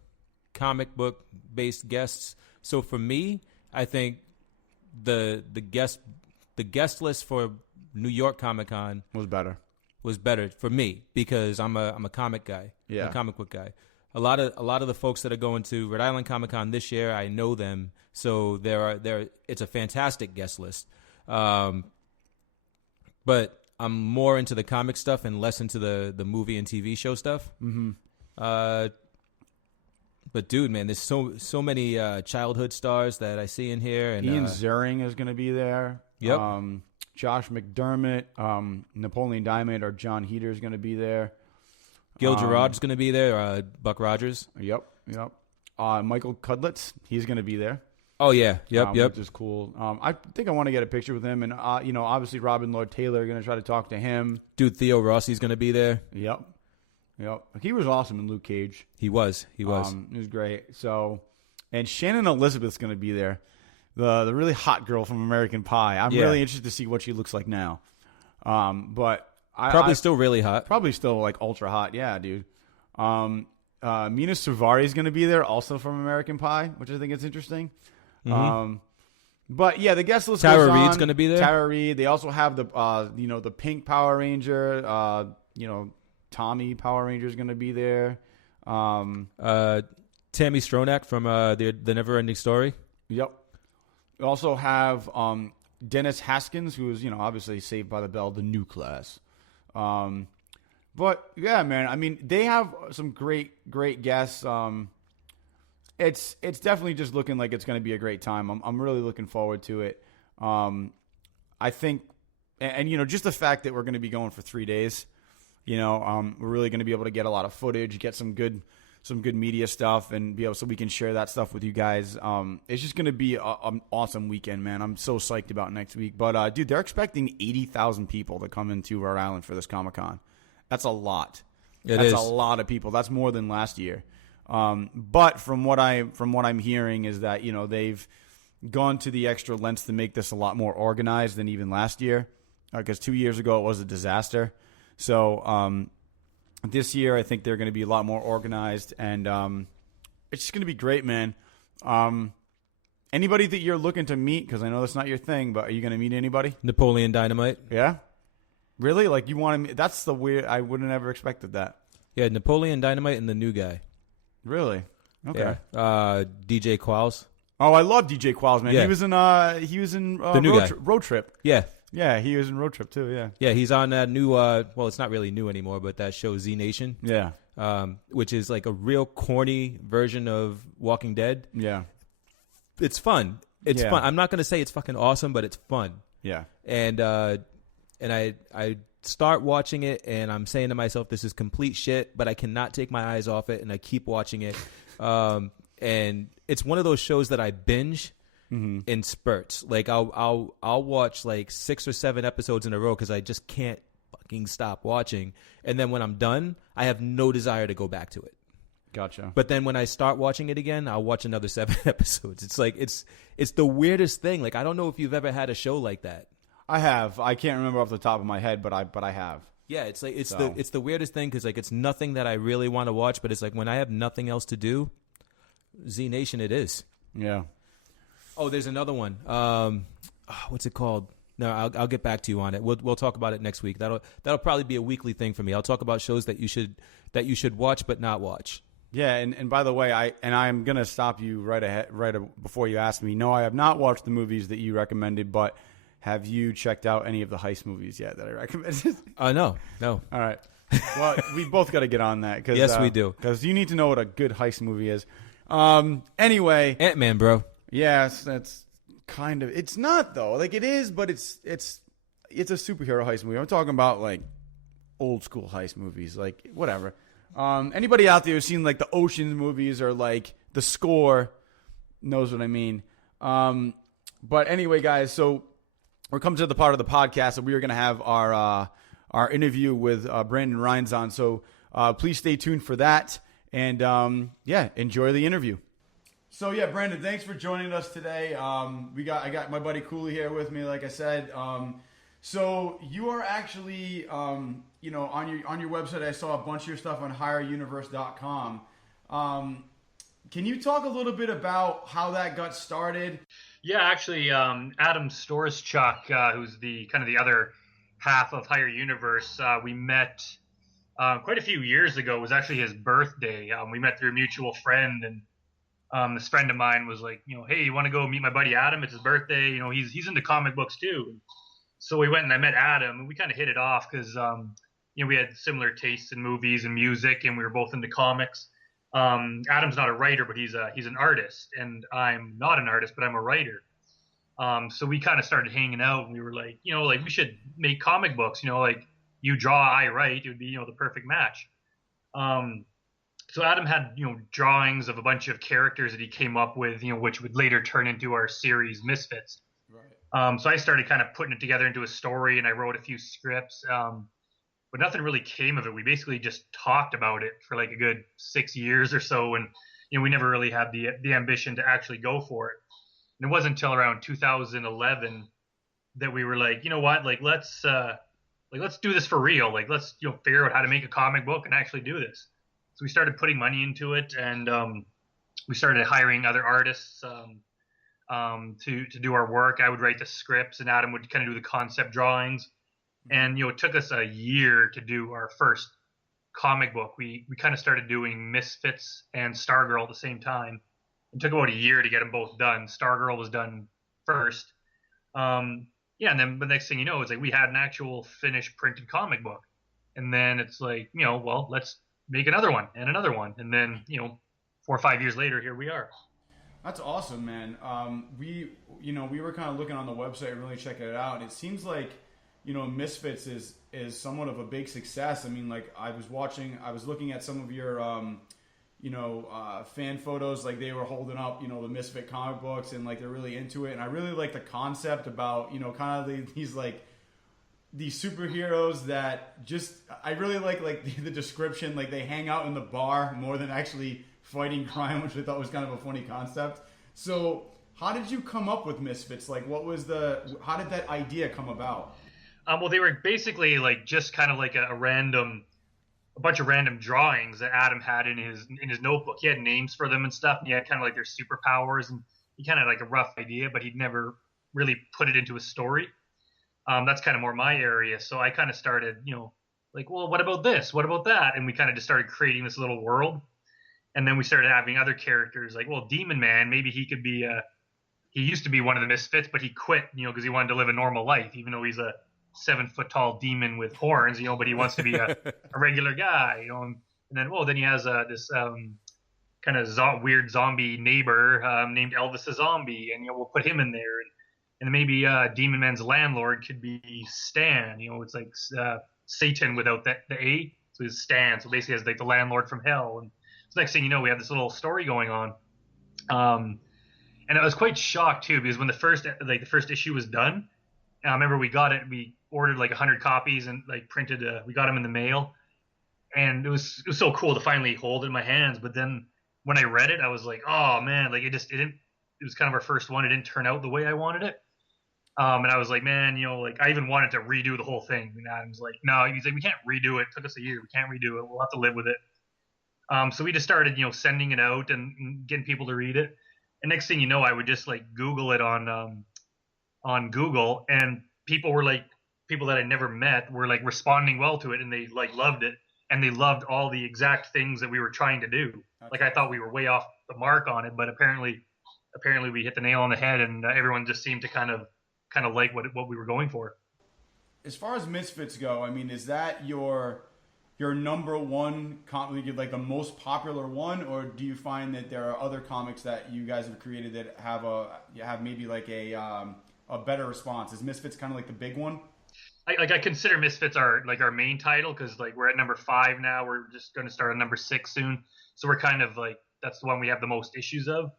comic book based guests. So for me, I think the guest list for New York Comic Con was better for me because I'm a comic guy, a comic book guy. A lot of the folks that are going to Rhode Island Comic Con this year, I know them, so it's a fantastic guest list. But I'm more into the comic stuff and less into the movie and TV show stuff. Mm-hmm. But dude, man, there's so many childhood stars that I see in here. And Ian Ziering is going to be there. Yep. Josh McDermott, Napoleon Diamond, or John Heater is going to be there. Gil Gerard's going to be there. Buck Rogers. Yep. Michael Cudlitz, he's going to be there. Oh yeah, yep. Which is cool. I think I want to get a picture with him, and obviously Robin Lord Taylor, going to try to talk to him. Dude, Theo Rossi's going to be there. Yep. He was awesome in Luke Cage. He was. He was great. So, and Shannon Elizabeth's going to be there, the really hot girl from American Pie. I'm really interested to see what she looks like now. But probably still really hot. Probably still like ultra hot. Yeah, dude. Mina Suvari is going to be there, also from American Pie, which I think is interesting. Mm-hmm. But yeah, the guest list. Tara Reid's going to be there. Tara Reid. They also have the pink Power Ranger. Tommy Power Ranger is going to be there. Tammy Stronach from the Neverending Story. Yep. We also have Dennis Haskins, who is obviously Saved by the Bell, the new class. But yeah, man, I mean, they have some great guests. It's definitely just looking like it's going to be a great time. I'm really looking forward to it. I think, and just the fact that we're going to be going for 3 days. We're really going to be able to get a lot of footage, get some good media stuff, and be able so we can share that stuff with you guys. It's just going to be an awesome weekend, man. I'm so psyched about next week. But dude, they're expecting 80,000 people to come into Rhode Island for this Comic-Con. That's a lot. That's a lot of people. That's more than last year. But from what I'm hearing is that they've gone to the extra lengths to make this a lot more organized than even last year. Because 2 years ago it was a disaster. So this year I think they're going to be a lot more organized, and it's just going to be great, man. Anybody that you're looking to meet, because I know that's not your thing, but are you going to meet anybody? Napoleon Dynamite. Yeah? Really? Like you want to meet? That's the weird. I would have never expected that. Yeah, Napoleon Dynamite and the new guy. Really? Okay. Yeah. DJ Qualls. Oh, I love DJ Qualls, man. Yeah. He was in the new Road Trip. Yeah. Yeah, he was in Road Trip too, yeah. Yeah, he's on that new, well, it's not really new anymore, but that show Z Nation. Yeah. Which is like a real corny version of Walking Dead. Yeah. It's fun. It's fun. I'm not going to say it's fucking awesome, but it's fun. Yeah. And I start watching it, and I'm saying to myself, this is complete shit, but I cannot take my eyes off it, and I keep watching it. And it's one of those shows that I binge. Mm-hmm. In spurts. Like I'll watch like 6 or 7 episodes in a row because I just can't fucking stop watching. And then when I'm done, I have no desire to go back to it. Gotcha. But then when I start watching it again, I'll watch another 7 episodes. It's like it's the weirdest thing. Like I don't know if you've ever had a show like that. I have. I can't remember off the top of my head, but I have. Yeah, it's like it's the weirdest thing because like it's nothing that I really want to watch, but it's like when I have nothing else to do, Z Nation it is. Yeah. Oh, there's another one. What's it called? No, I'll get back to you on it. We'll talk about it next week. That'll probably be a weekly thing for me. I'll talk about shows that you should watch but not watch. Yeah, and by the way, I'm gonna stop you right before you ask me. No, I have not watched the movies that you recommended, but have you checked out any of the heist movies yet that I recommended? No. All right. Well, we both got to get on that. Cause, yes, we do. Because you need to know what a good heist movie is. Anyway, Ant-Man, bro. Yes, that's kind of. It's not though. Like it is, but it's a superhero heist movie. I'm talking about like old school heist movies, like whatever. Anybody out there who's seen like the Ocean's movies or like The Score knows what I mean. But anyway, guys, so we're coming to the part of the podcast that we are going to have our interview with Brandon Rhines on. So please stay tuned for that, and enjoy the interview. So yeah, Brandon, thanks for joining us today. I got my buddy Cooley here with me, like I said. So you are actually, on your website, I saw a bunch of your stuff on higheruniverse.com. Can you talk a little bit about how that got started? Yeah, actually, Adam Storschuk, who's the kind of the other half of Higher Universe, we met quite a few years ago. It was actually his birthday. We met through a mutual friend, and this friend of mine was like, hey, you want to go meet my buddy Adam? It's his birthday. He's into comic books too. So we went and I met Adam, and we kind of hit it off because we had similar tastes in movies and music, and we were both into comics. Adam's not a writer, but he's an artist, and I'm not an artist, but I'm a writer. So we kind of started hanging out, and we were like, we should make comic books. Like you draw, I write. It would be the perfect match. So Adam had drawings of a bunch of characters that he came up with, which would later turn into our series Misfits. Right. So I started kind of putting it together into a story, and I wrote a few scripts. But nothing really came of it. We basically just talked about it for like a good 6 years or so, and we never really had the ambition to actually go for it. And it wasn't until around 2011 that we were like, let's do this for real. Like let's figure out how to make a comic book and actually do this. So we started putting money into it, and we started hiring other artists to do our work. I would write the scripts, and Adam would kind of do the concept drawings. And it took us a year to do our first comic book. We kind of started doing Misfits and Stargirl at the same time. It took about a year to get them both done. Stargirl was done first. And then the next thing you know, it's like we had an actual finished printed comic book. And then it's like, let's make another one and another one. And then, 4 or 5 years later, here we are. That's awesome, man. We were kind of looking on the website and really checking it out. And it seems like, Misfits is somewhat of a big success. I mean, like I was looking at some of your, fan photos, like they were holding up, the Misfit comic books, and like they're really into it. And I really like the concept about, kind of these superheroes that I really like the description, like they hang out in the bar more than actually fighting crime, which I thought was kind of a funny concept. So how did you come up with Misfits? Like how did that idea come about? Well, they were basically like just kind of like a bunch of random drawings that Adam had in his notebook. He had names for them and stuff, and he had kind of like their superpowers, and he kind of had like a rough idea, but he'd never really put it into a story. That's kind of more my area. So I kind of started, like, well, what about this? What about that? And we kind of just started creating this little world. And then we started having other characters like, well, Demon Man, maybe he could be he used to be one of the Misfits, but he quit, because he wanted to live a normal life, even though he's a 7 foot tall demon with horns, but he wants to be a regular guy, and then, then he has this kind of weird zombie neighbor named Elvis the Zombie, and, we'll put him in there. And maybe Demon Man's landlord could be Stan, it's like Satan without the A. So he's Stan. So basically has like the landlord from hell. And so next thing you know, we have this little story going on. And I was quite shocked too, because when the first issue was done, I remember we got it, we ordered like 100 copies and like printed, we got them in the mail. And it was so cool to finally hold it in my hands. But then when I read it, I was like, oh man, like it was kind of our first one. It didn't turn out the way I wanted it. And I was like, man, like I even wanted to redo the whole thing. And Adam's like, no, he's like, we can't redo it. It took us a year. We can't redo it. We'll have to live with it. So we just started, sending it out and getting people to read it. And next thing you know, I would just like Google it on Google, and people that I never met were like responding well to it, and they like loved it, and they loved all the exact things that we were trying to do. Okay. Like I thought we were way off the mark on it, but apparently we hit the nail on the head, and everyone just seemed to kind of like what we were going for. As far as Misfits go, I mean, is that your number one like the most popular one, or do you find that there are other comics that you guys have created that have maybe like a better response? Is Misfits kind of like the big one? I consider Misfits our main title, because like we're at number 5 now. We're just going to start on number 6 soon, so we're kind of like that's the one we have the most issues of.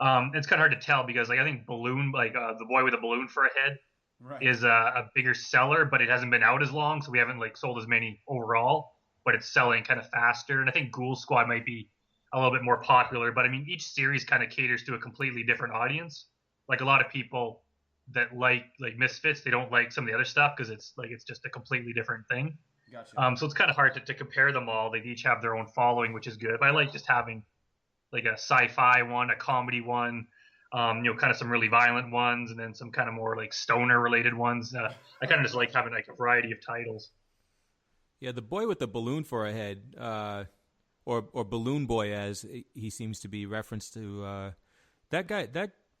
It's kind of hard to tell because like I think Balloon, like the boy with a balloon for a head, right, is a bigger seller, but it hasn't been out as long, so we haven't like sold as many overall. But it's selling kind of faster, and I think Ghoul Squad might be a little bit more popular. But I mean, each series kind of caters to a completely different audience. Like a lot of people that like Misfits, they don't like some of the other stuff because it's just a completely different thing. Gotcha. So it's kind of hard to compare them all. They each have their own following, which is good. But I like just having like a sci-fi one, a comedy one, kind of some really violent ones, and then some kind of more like stoner related ones. I kind of just like having like a variety of titles. Yeah, the boy with the balloon for a head, or Balloon Boy as he seems to be referenced to, that guy,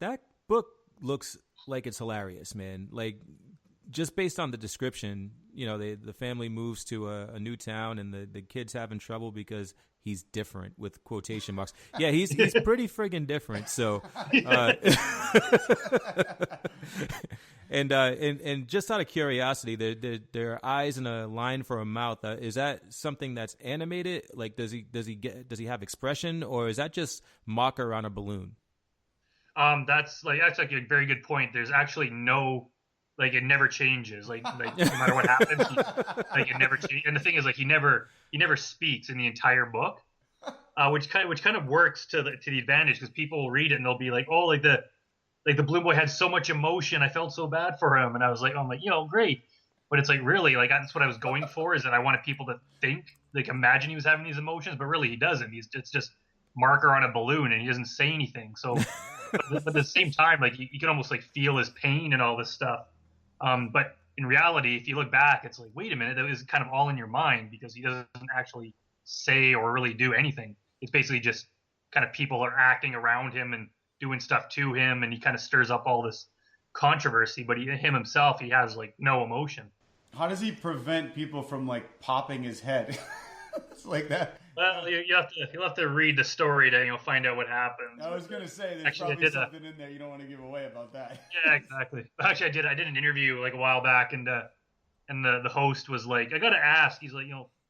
that book looks like it's hilarious, man. Like, just based on the description, the family moves to a new town and the kid's having trouble because he's different, with quotation marks. Yeah, he's pretty friggin' different. So, and just out of curiosity, there are eyes and a line for a mouth. Is that something that's animated? Like, does he have expression, or is that just marker on a balloon? That's like a very good point. There's actually no, like, it never changes. Like no matter what happens, it never changes. And the thing is, like, he never speaks in the entire book, which kind of works to the advantage, because people will read it and they'll be like, oh, like the Balloon Boy had so much emotion, I felt so bad for him, and I was like, great, but it's like, really, like, that's what I was going for, is that I wanted people to think, like, imagine he was having these emotions, but really he doesn't. It's just marker on a balloon, and he doesn't say anything. So. But at the same time, like, you can almost like feel his pain and all this stuff. But in reality, if you look back, it's like, wait a minute, that was kind of all in your mind, because he doesn't actually say or really do anything. It's basically just kind of people are acting around him and doing stuff to him, and he kind of stirs up all this controversy. But him himself, he has like no emotion. How does he prevent people from like popping his head? It's like that. Well, you'll have to read the story to find out what happens. I was gonna say there's actually, probably something in there you don't want to give away about that. Yeah, exactly. Actually, I did an interview like a while back, and the host was like, I gotta ask. He's like,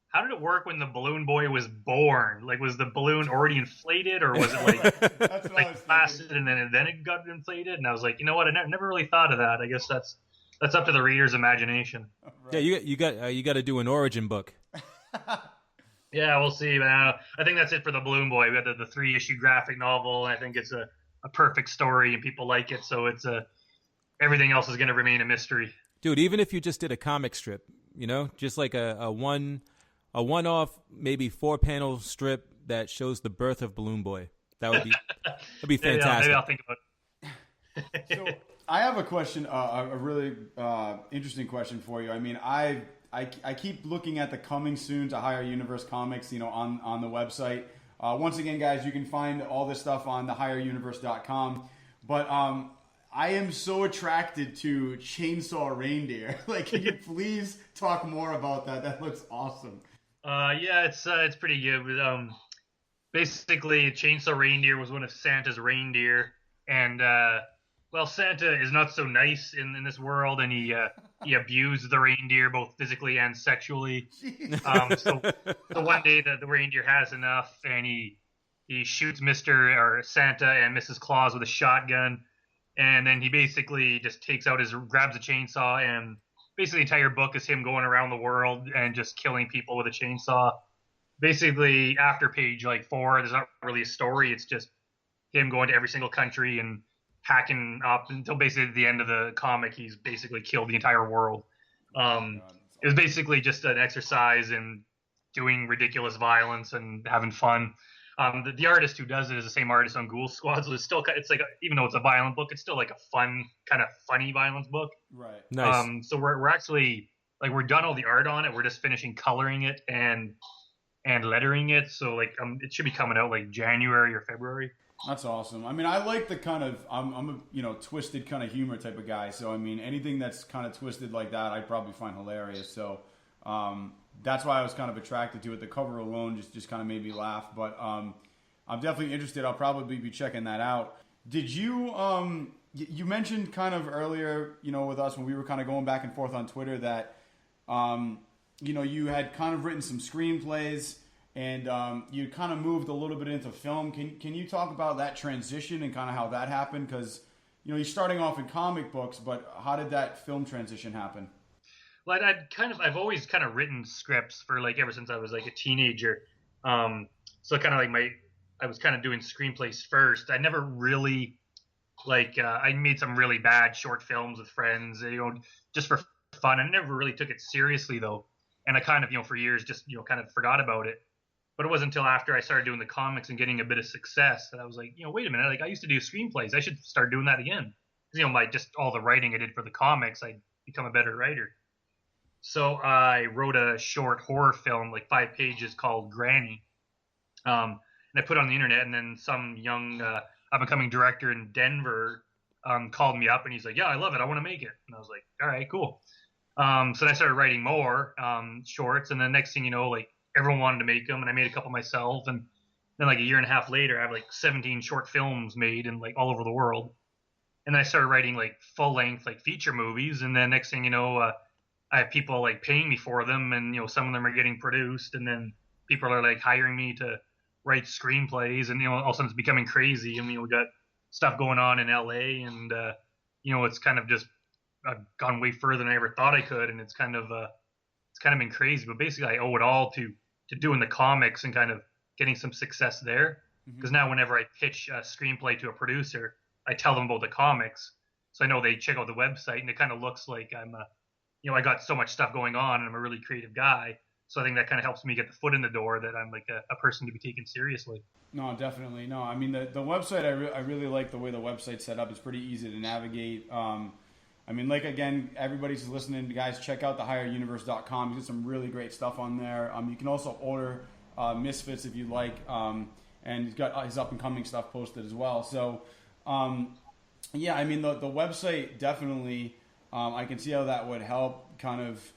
how did it work when the Balloon Boy was born? Like, was the balloon already inflated, or was it like like flaccid and then it got inflated? And I was like, you know what? I never really thought of that. I guess that's up to the reader's imagination. Right. Yeah, you got to do an origin book. Yeah, we'll see. But I think that's it for the Balloon Boy. We got the 3-issue graphic novel, and I think it's a perfect story, and people like it. So it's everything else is going to remain a mystery. Dude, even if you just did a comic strip, just like a one-off, maybe 4-panel strip that shows the birth of Balloon Boy, that'd be fantastic. Maybe I'll think about it. So I have a question, a really interesting question for you. I mean, I keep looking at the coming soon to Higher Universe comics, on the website. Once again, guys, you can find all this stuff on thehigheruniverse.com. But I am so attracted to Chainsaw Reindeer. Like, can you please talk more about that? That looks awesome. Yeah, it's pretty good. Basically, Chainsaw Reindeer was one of Santa's reindeer, and well, Santa is not so nice in this world, and he abused the reindeer both physically and sexually. So one day the reindeer has enough, and he shoots Santa and Mrs. Claus with a shotgun, and then he basically just grabs a chainsaw, and basically the entire book is him going around the world and just killing people with a chainsaw. Basically, after page 4, there's not really a story. It's just him going to every single country and hacking up until basically the end of the comic. He's basically killed the entire world. It was basically just an exercise in doing ridiculous violence and having fun. The artist who does it is the same artist on Ghoul Squad, so it's like even though it's a violent book, it's still like a fun, kind of funny violence book. Right. Nice. So we're actually we're done all the art on it. We're just finishing coloring it and lettering it. So it should be coming out like January or February. That's awesome. I mean, I like the kind of I'm a twisted kind of humor type of guy. So I mean, anything that's kind of twisted like that, I'd probably find hilarious. So that's why I was kind of attracted to it. The cover alone just kind of made me laugh. But I'm definitely interested. I'll probably be checking that out. Did you you mentioned kind of earlier, with us when we were kind of going back and forth on Twitter that you had kind of written some screenplays. And you kind of moved a little bit into film. Can you talk about that transition and kind of how that happened? Because you're starting off in comic books, but how did that film transition happen? Well, I've always kind of written scripts for ever since I was a teenager. So kind of my I was kind of doing screenplays first. I never really I made some really bad short films with friends, just for fun. I never really took it seriously though, and I kind of for years just kind of forgot about it. But it wasn't until after I started doing the comics and getting a bit of success that I was like, wait a minute, like I used to do screenplays. I should start doing that again. My just all the writing I did for the comics, I'd become a better writer. So I wrote a short horror film, like 5 pages, called Granny. And I put it on the internet, and then some young up-and-coming director in Denver called me up, and he's like, yeah, I love it. I want to make it. And I was like, all right, cool. So then I started writing more shorts, and then next thing you know, like everyone wanted to make them, and I made a couple myself. And then like a year and a half later, I have like 17 short films made and like all over the world. And then I started writing like full-length like feature movies, and then next thing you know, I have people like paying me for them, and some of them are getting produced, and then people are like hiring me to write screenplays, and all of a sudden it's becoming crazy. I mean, we got stuff going on in LA, and it's kind of just gone way further than I ever thought I could, and it's kind of been crazy. But basically, I owe it all to doing the comics and kind of getting some success there. Because now whenever I pitch a screenplay to a producer, I tell them about the comics, so I know they check out the website, and it kind of looks like I'm I got so much stuff going on, and I'm a really creative guy. So I think that kind of helps me get the foot in the door, that I'm like a person to be taken seriously. No, definitely. No, I mean, the website, I really like the way the website's set up. It's pretty easy to navigate. I mean, like, again, everybody's listening, guys, check out thehigheruniverse.com. There's some really great stuff on there. You can also order Misfits if you like, and he's got his up-and-coming stuff posted as well. So, yeah, I mean, the website definitely, I can see how that would help kind of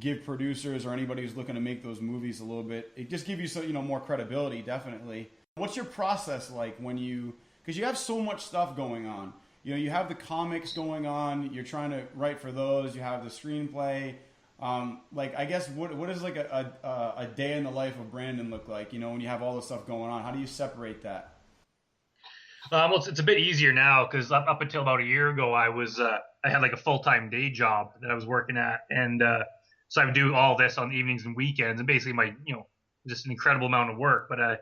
give producers or anybody who's looking to make those movies a little bit. It just gives you more credibility, definitely. What's your process like because you have so much stuff going on. You have the comics going on. You're trying to write for those. You have the screenplay. I guess what does like a day in the life of Brandon look like? When you have all this stuff going on, how do you separate that? Well, it's a bit easier now, because up until about a year ago, I had like a full-time day job that I was working at, and so I would do all this on the evenings and weekends, and basically my just an incredible amount of work. But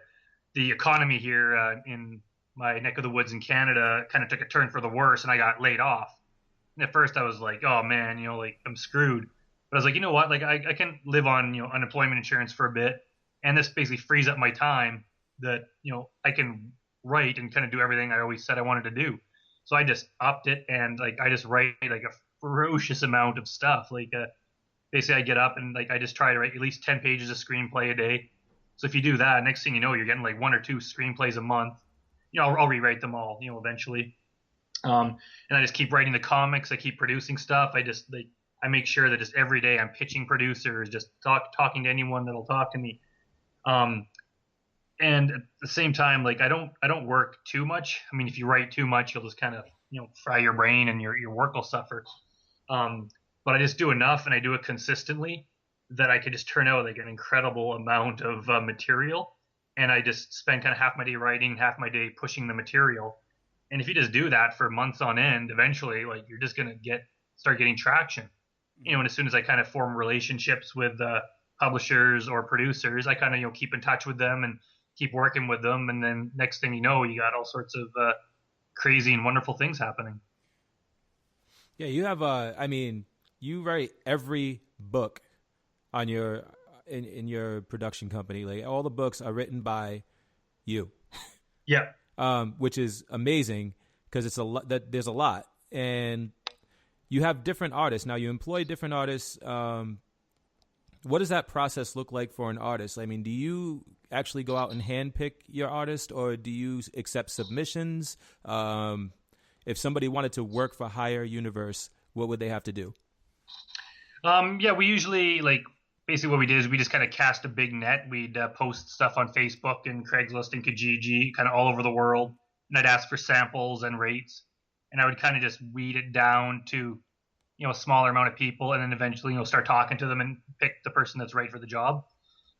the economy here in my neck of the woods in Canada kind of took a turn for the worse, and I got laid off. And at first I was like, oh man, like I'm screwed. But I was like, you know what? Like I can live on unemployment insurance for a bit, and this basically frees up my time that I can write and kind of do everything I always said I wanted to do. So I just upped it, and like I just write like a ferocious amount of stuff. Like basically I get up and like I just try to write at least 10 pages of screenplay a day. So if you do that, next thing you know, you're getting like 1 or 2 screenplays a month. I'll rewrite them all, eventually. And I just keep writing the comics. I keep producing stuff. I make sure that just every day I'm pitching producers, just talking to anyone that'll talk to me. And at the same time, like I don't work too much. I mean, if you write too much, you'll just kind of fry your brain, and your work will suffer. But I just do enough, and I do it consistently, that I could just turn out like an incredible amount of material. And I just spend kind of half my day writing, half my day pushing the material. And if you just do that for months on end, eventually, like you're just gonna start getting traction. And as soon as I kind of form relationships with publishers or producers, I kind of keep in touch with them and keep working with them. And then next thing you know, you got all sorts of crazy and wonderful things happening. Yeah, you have you write every book on your in your production company. Like all the books are written by you. Yeah. Which is amazing, because it's there's a lot, and you have different artists. Now you employ different artists. What does that process look like for an artist? I mean, do you actually go out and handpick your artist, or do you accept submissions? If somebody wanted to work for Higher Universe, what would they have to do? Yeah, we usually basically what we did is we just kind of cast a big net. We'd post stuff on Facebook and Craigslist and Kijiji, kind of all over the world. And I'd ask for samples and rates. And I would kind of just weed it down to, a smaller amount of people, and then eventually, start talking to them and pick the person that's right for the job.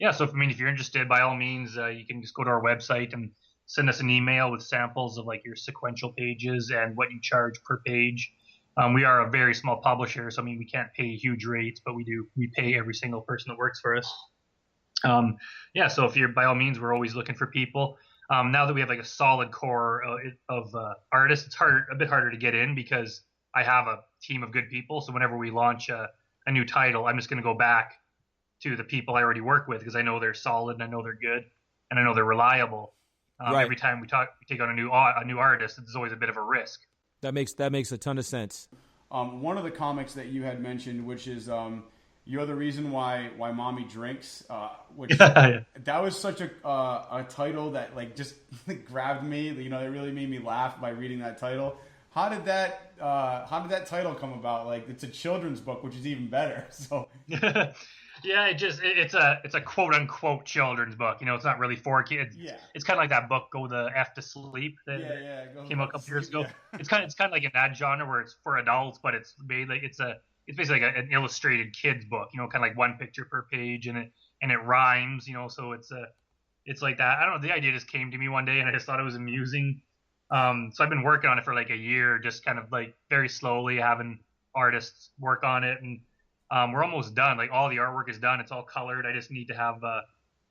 Yeah, so if you're interested, by all means, you can just go to our website and send us an email with samples of your sequential pages and what you charge per page. We are a very small publisher, so we can't pay huge rates, but we pay every single person that works for us. So if you're, by all means, we're always looking for people. Now that we have like a solid core of artists, it's a bit harder to get in because I have a team of good people. So whenever we launch a new title, I'm just going to go back to the people I already work with because I know they're solid and I know they're good and I know they're reliable. Right. Every time we take on a new artist, it's always a bit of a risk. That makes a ton of sense. One of the comics that you had mentioned, which is You're the Reason Why Mommy Drinks, which that was such a title that like just grabbed me. You know, it really made me laugh by reading that title. How did that title come about? Like, it's a children's book, which is even better. So yeah, it's a quote unquote children's book. You know, it's not really for kids. Yeah. It's kind of like that book Go the F to Sleep that came out a couple years ago. Yeah. It's kind of like in that genre where it's for adults, but it's made like it's basically like an illustrated kids book. You know, kind of like one picture per page, and it rhymes. You know, so it's like that. I don't know. The idea just came to me one day, and I just thought it was amusing. So I've been working on it for like a year, just kind of like very slowly having artists work on it, and we're almost done. Like all the artwork is done. It's all colored. I just need to have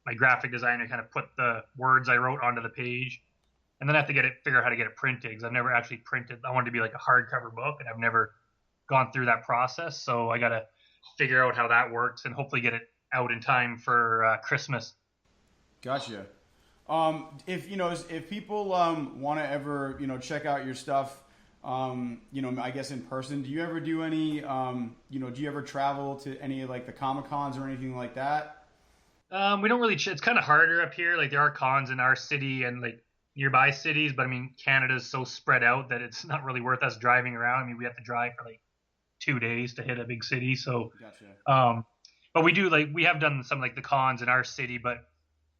my graphic designer kind of put the words I wrote onto the page, and then I have to figure out how to get it printed because I've never actually printed. I wanted to be like a hardcover book, and I've never gone through that process. So I got to figure out how that works and hopefully get it out in time for Christmas. Gotcha. If people want to ever check out your stuff, I guess in person, do you ever do any do you ever travel to any of like the Comic Cons or anything like that? We don't really. It's kind of harder up here. Like there are cons in our city and like nearby cities, but I mean Canada is so spread out that it's not really worth us driving around. I mean we have to drive for like 2 days to hit a big city. So, gotcha. But we have done some like the cons in our city, but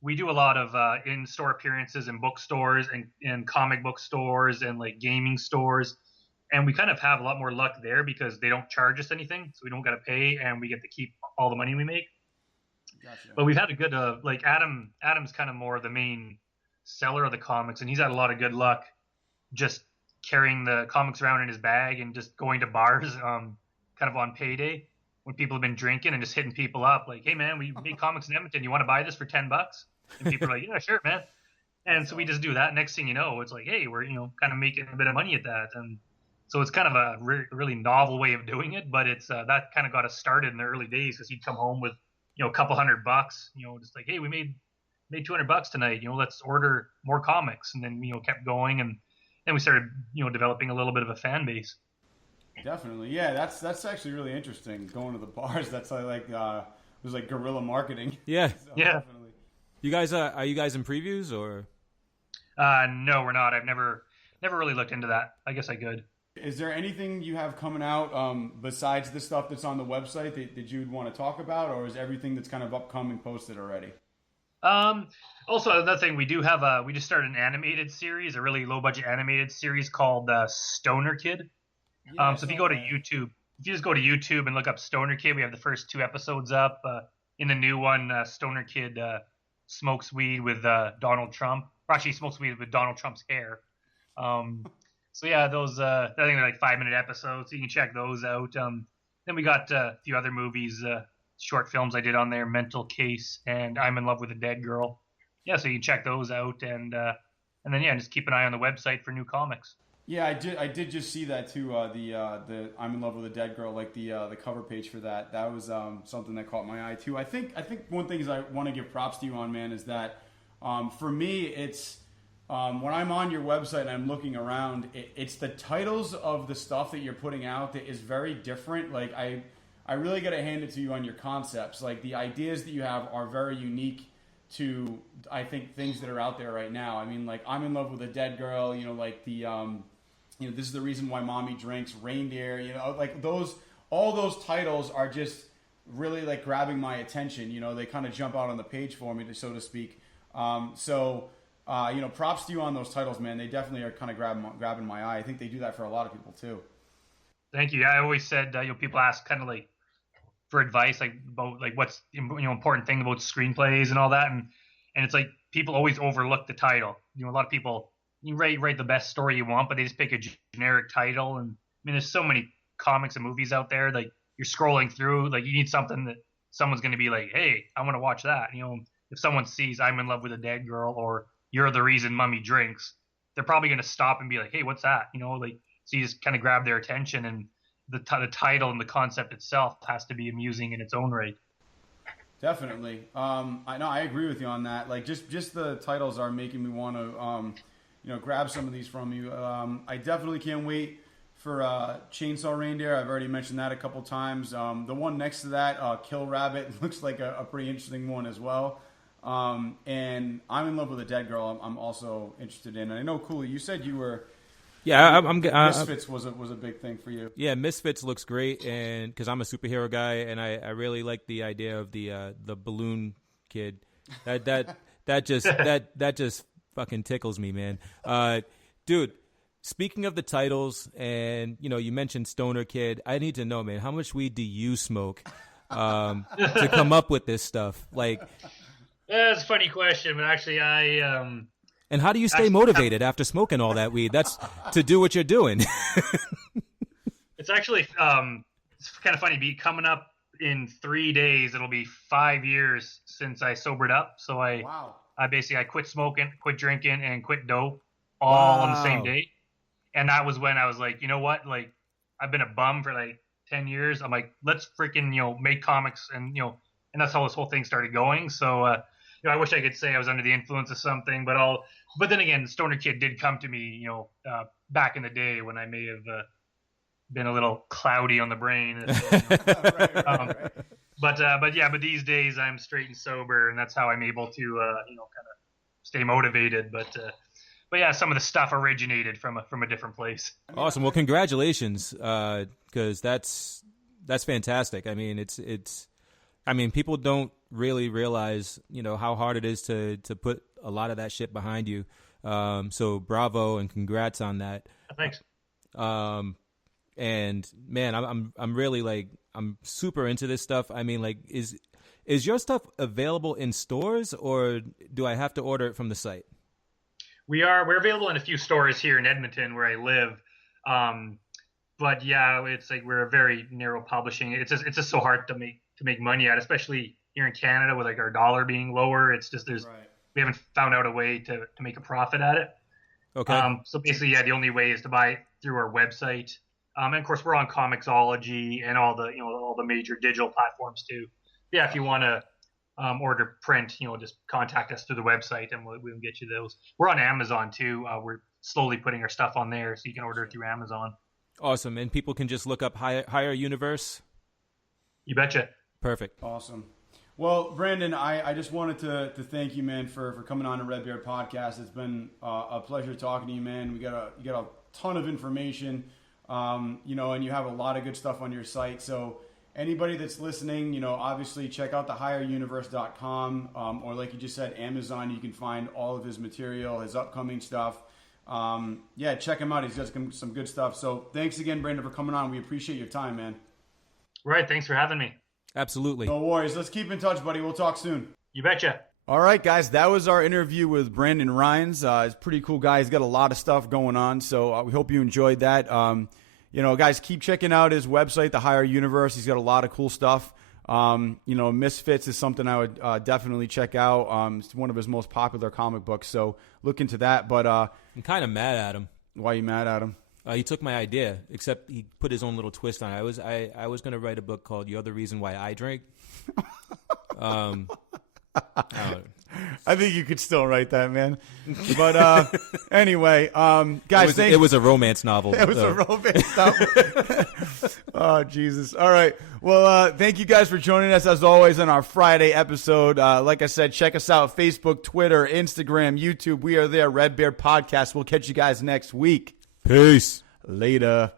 we do a lot of in-store appearances in bookstores and comic book stores and like gaming stores. And we kind of have a lot more luck there because they don't charge us anything. So we don't got to pay and we get to keep all the money we make. Gotcha. But we've had a good, like Adam's kind of more the main seller of the comics. And he's had a lot of good luck just carrying the comics around in his bag and just going to bars kind of on payday when people have been drinking and just hitting people up like, hey man, we made comics in Edmonton. You want to buy this for $10? And people are like, yeah, sure, man. And so we just do that. Next thing you know, it's like, hey, we're, kind of making a bit of money at that. And so it's kind of a really novel way of doing it. But it's that kind of got us started in the early days because he'd come home with, a couple $100, just like, hey, we made $200 tonight. Let's order more comics. And then, kept going. And then we started, developing a little bit of a fan base. Definitely. Yeah, that's actually really interesting. Going to the bars, that's like it was like guerrilla marketing. Yeah. So, yeah. Definitely. You guys are you guys in previews or? No, we're not. I've never really looked into that. I guess I could. Is there anything you have coming out besides the stuff that's on the website that you'd want to talk about, or is everything that's kind of upcoming posted already? Also, another thing, we just started an animated series, a really low budget animated series called Stoner Kid. So if you go to YouTube, if you just go to YouTube and look up Stoner Kid, we have the first 2 episodes up. In the new one, Stoner Kid smokes weed with Donald Trump. Or actually, he smokes weed with Donald Trump's hair. So yeah, those I think they're like 5-minute episodes. So you can check those out. Then we got a few other movies, short films I did on there, Mental Case and I'm in Love with a Dead Girl. Yeah, so you can check those out and then yeah, just keep an eye on the website for new comics. Yeah, I did just see that too. The I'm in Love with a Dead Girl, like the cover page for that. That was something that caught my eye too. I think one thing is I want to give props to you on, man, is that for me it's when I'm on your website and I'm looking around, it's the titles of the stuff that you're putting out that is very different. Like I really got to hand it to you on your concepts. Like the ideas that you have are very unique to I think things that are out there right now. I mean, like I'm in Love with a Dead Girl. Like the This is the Reason Why Mommy Drinks, Reindeer, like all those titles are just really like grabbing my attention. They kind of jump out on the page for me, so to speak. Props to you on those titles, man. They definitely are kind of grabbing my eye. I think they do that for a lot of people too. Thank you. I always said, people ask kind of like for advice, like about like what's important thing about screenplays and all that, and it's like people always overlook the title. A lot of people. You write the best story you want, but they just pick a generic title. And I mean, there's so many comics and movies out there. Like you're scrolling through, like you need something that someone's going to be like, hey, I want to watch that. If someone sees I'm in Love with a Dead Girl or you're the reason Mummy drinks, they're probably going to stop and be like, hey, what's that? Like, so you just kind of grab their attention, and the title and the concept itself has to be amusing in its own right. Definitely. I agree with you on that. Like, just the titles are making me want to, grab some of these from you. I definitely can't wait for Chainsaw Reindeer. I've already mentioned that a couple times. The one next to that, Kill Rabbit, looks like a pretty interesting one as well. And I'm in Love with a Dead Girl. I'm also interested in. And I know, Cooley, you said you were. Yeah, Misfits was a big thing for you. Yeah, Misfits looks great, and because I'm a superhero guy, and I really like the idea of the balloon kid. That just fucking tickles me, man. Dude, speaking of the titles, and you mentioned Stoner Kid, I need to know, man, how much weed do you smoke to come up with this stuff? Like, that's a funny question, but actually, and how do you stay motivated after smoking all that weed? That's to do what you're doing. It's actually it's kind of funny. Coming up in 3 days, it'll be 5 years since I sobered up. So I quit smoking, quit drinking, and quit dope all on the same day. And that was when I was like, you know what? Like, I've been a bum for like 10 years. I'm like, let's freaking make comics, and and that's how this whole thing started going. So. I wish I could say I was under the influence of something, but then again, Stoner Kid did come to me, back in the day when I may have been a little cloudy on the brain. But these days I'm straight and sober, and that's how I'm able to, kind of stay motivated. But yeah, some of the stuff originated from a different place. Awesome. Well, congratulations, because that's fantastic. I mean, it's. I mean, people don't really realize, how hard it is to put a lot of that shit behind you. So bravo and congrats on that. Thanks. And man, I'm really like, I'm super into this stuff. I mean, like, is your stuff available in stores, or do I have to order it from the site? We're available in a few stores here in Edmonton where I live. But yeah, it's like we're a very narrow publishing. It's just so hard to make money at, especially here in Canada with like our dollar being lower. It's just we haven't found out a way to make a profit at it. Okay. So basically, yeah, the only way is to buy it through our website. And of course, we're on Comixology and all the major digital platforms too. Yeah, if you want to order print, just contact us through the website and we can get you those. We're on Amazon too. We're slowly putting our stuff on there, so you can order it through Amazon. Awesome. And people can just look up Higher Universe? You betcha. Perfect. Awesome. Well, Brandon, I just wanted to thank you, man, for coming on the RedBeard Podcast. It's been a pleasure talking to you, man. You got a ton of information, and you have a lot of good stuff on your site. So anybody that's listening, obviously check out thehigheruniverse.com, or like you just said, Amazon. You can find all of his material, his upcoming stuff. Check him out. He's got some good stuff. So thanks again, Brandon, for coming on. We appreciate your time, man. Right. Thanks for having me. Absolutely. No worries. Let's keep in touch, buddy. We'll talk soon. You betcha. All right, guys. That was our interview with Brandon Rhines. He's a pretty cool guy. He's got a lot of stuff going on. So we hope you enjoyed that. Guys, keep checking out his website, The Higher Universe. He's got a lot of cool stuff. Misfits is something I would definitely check out. It's one of his most popular comic books. So look into that. But I'm kind of mad at him. Why are you mad at him? He took my idea, except he put his own little twist on it. I was going to write a book called "You're the Reason Why I Drink." I think you could still write that, man. But anyway, guys, it was a romance novel. It was a romance novel. Oh, Jesus. All right. Well, thank you guys for joining us, as always, on our Friday episode. Like I said, check us out, Facebook, Twitter, Instagram, YouTube. We are there, RedBeard Podcast. We'll catch you guys next week. Peace. Later.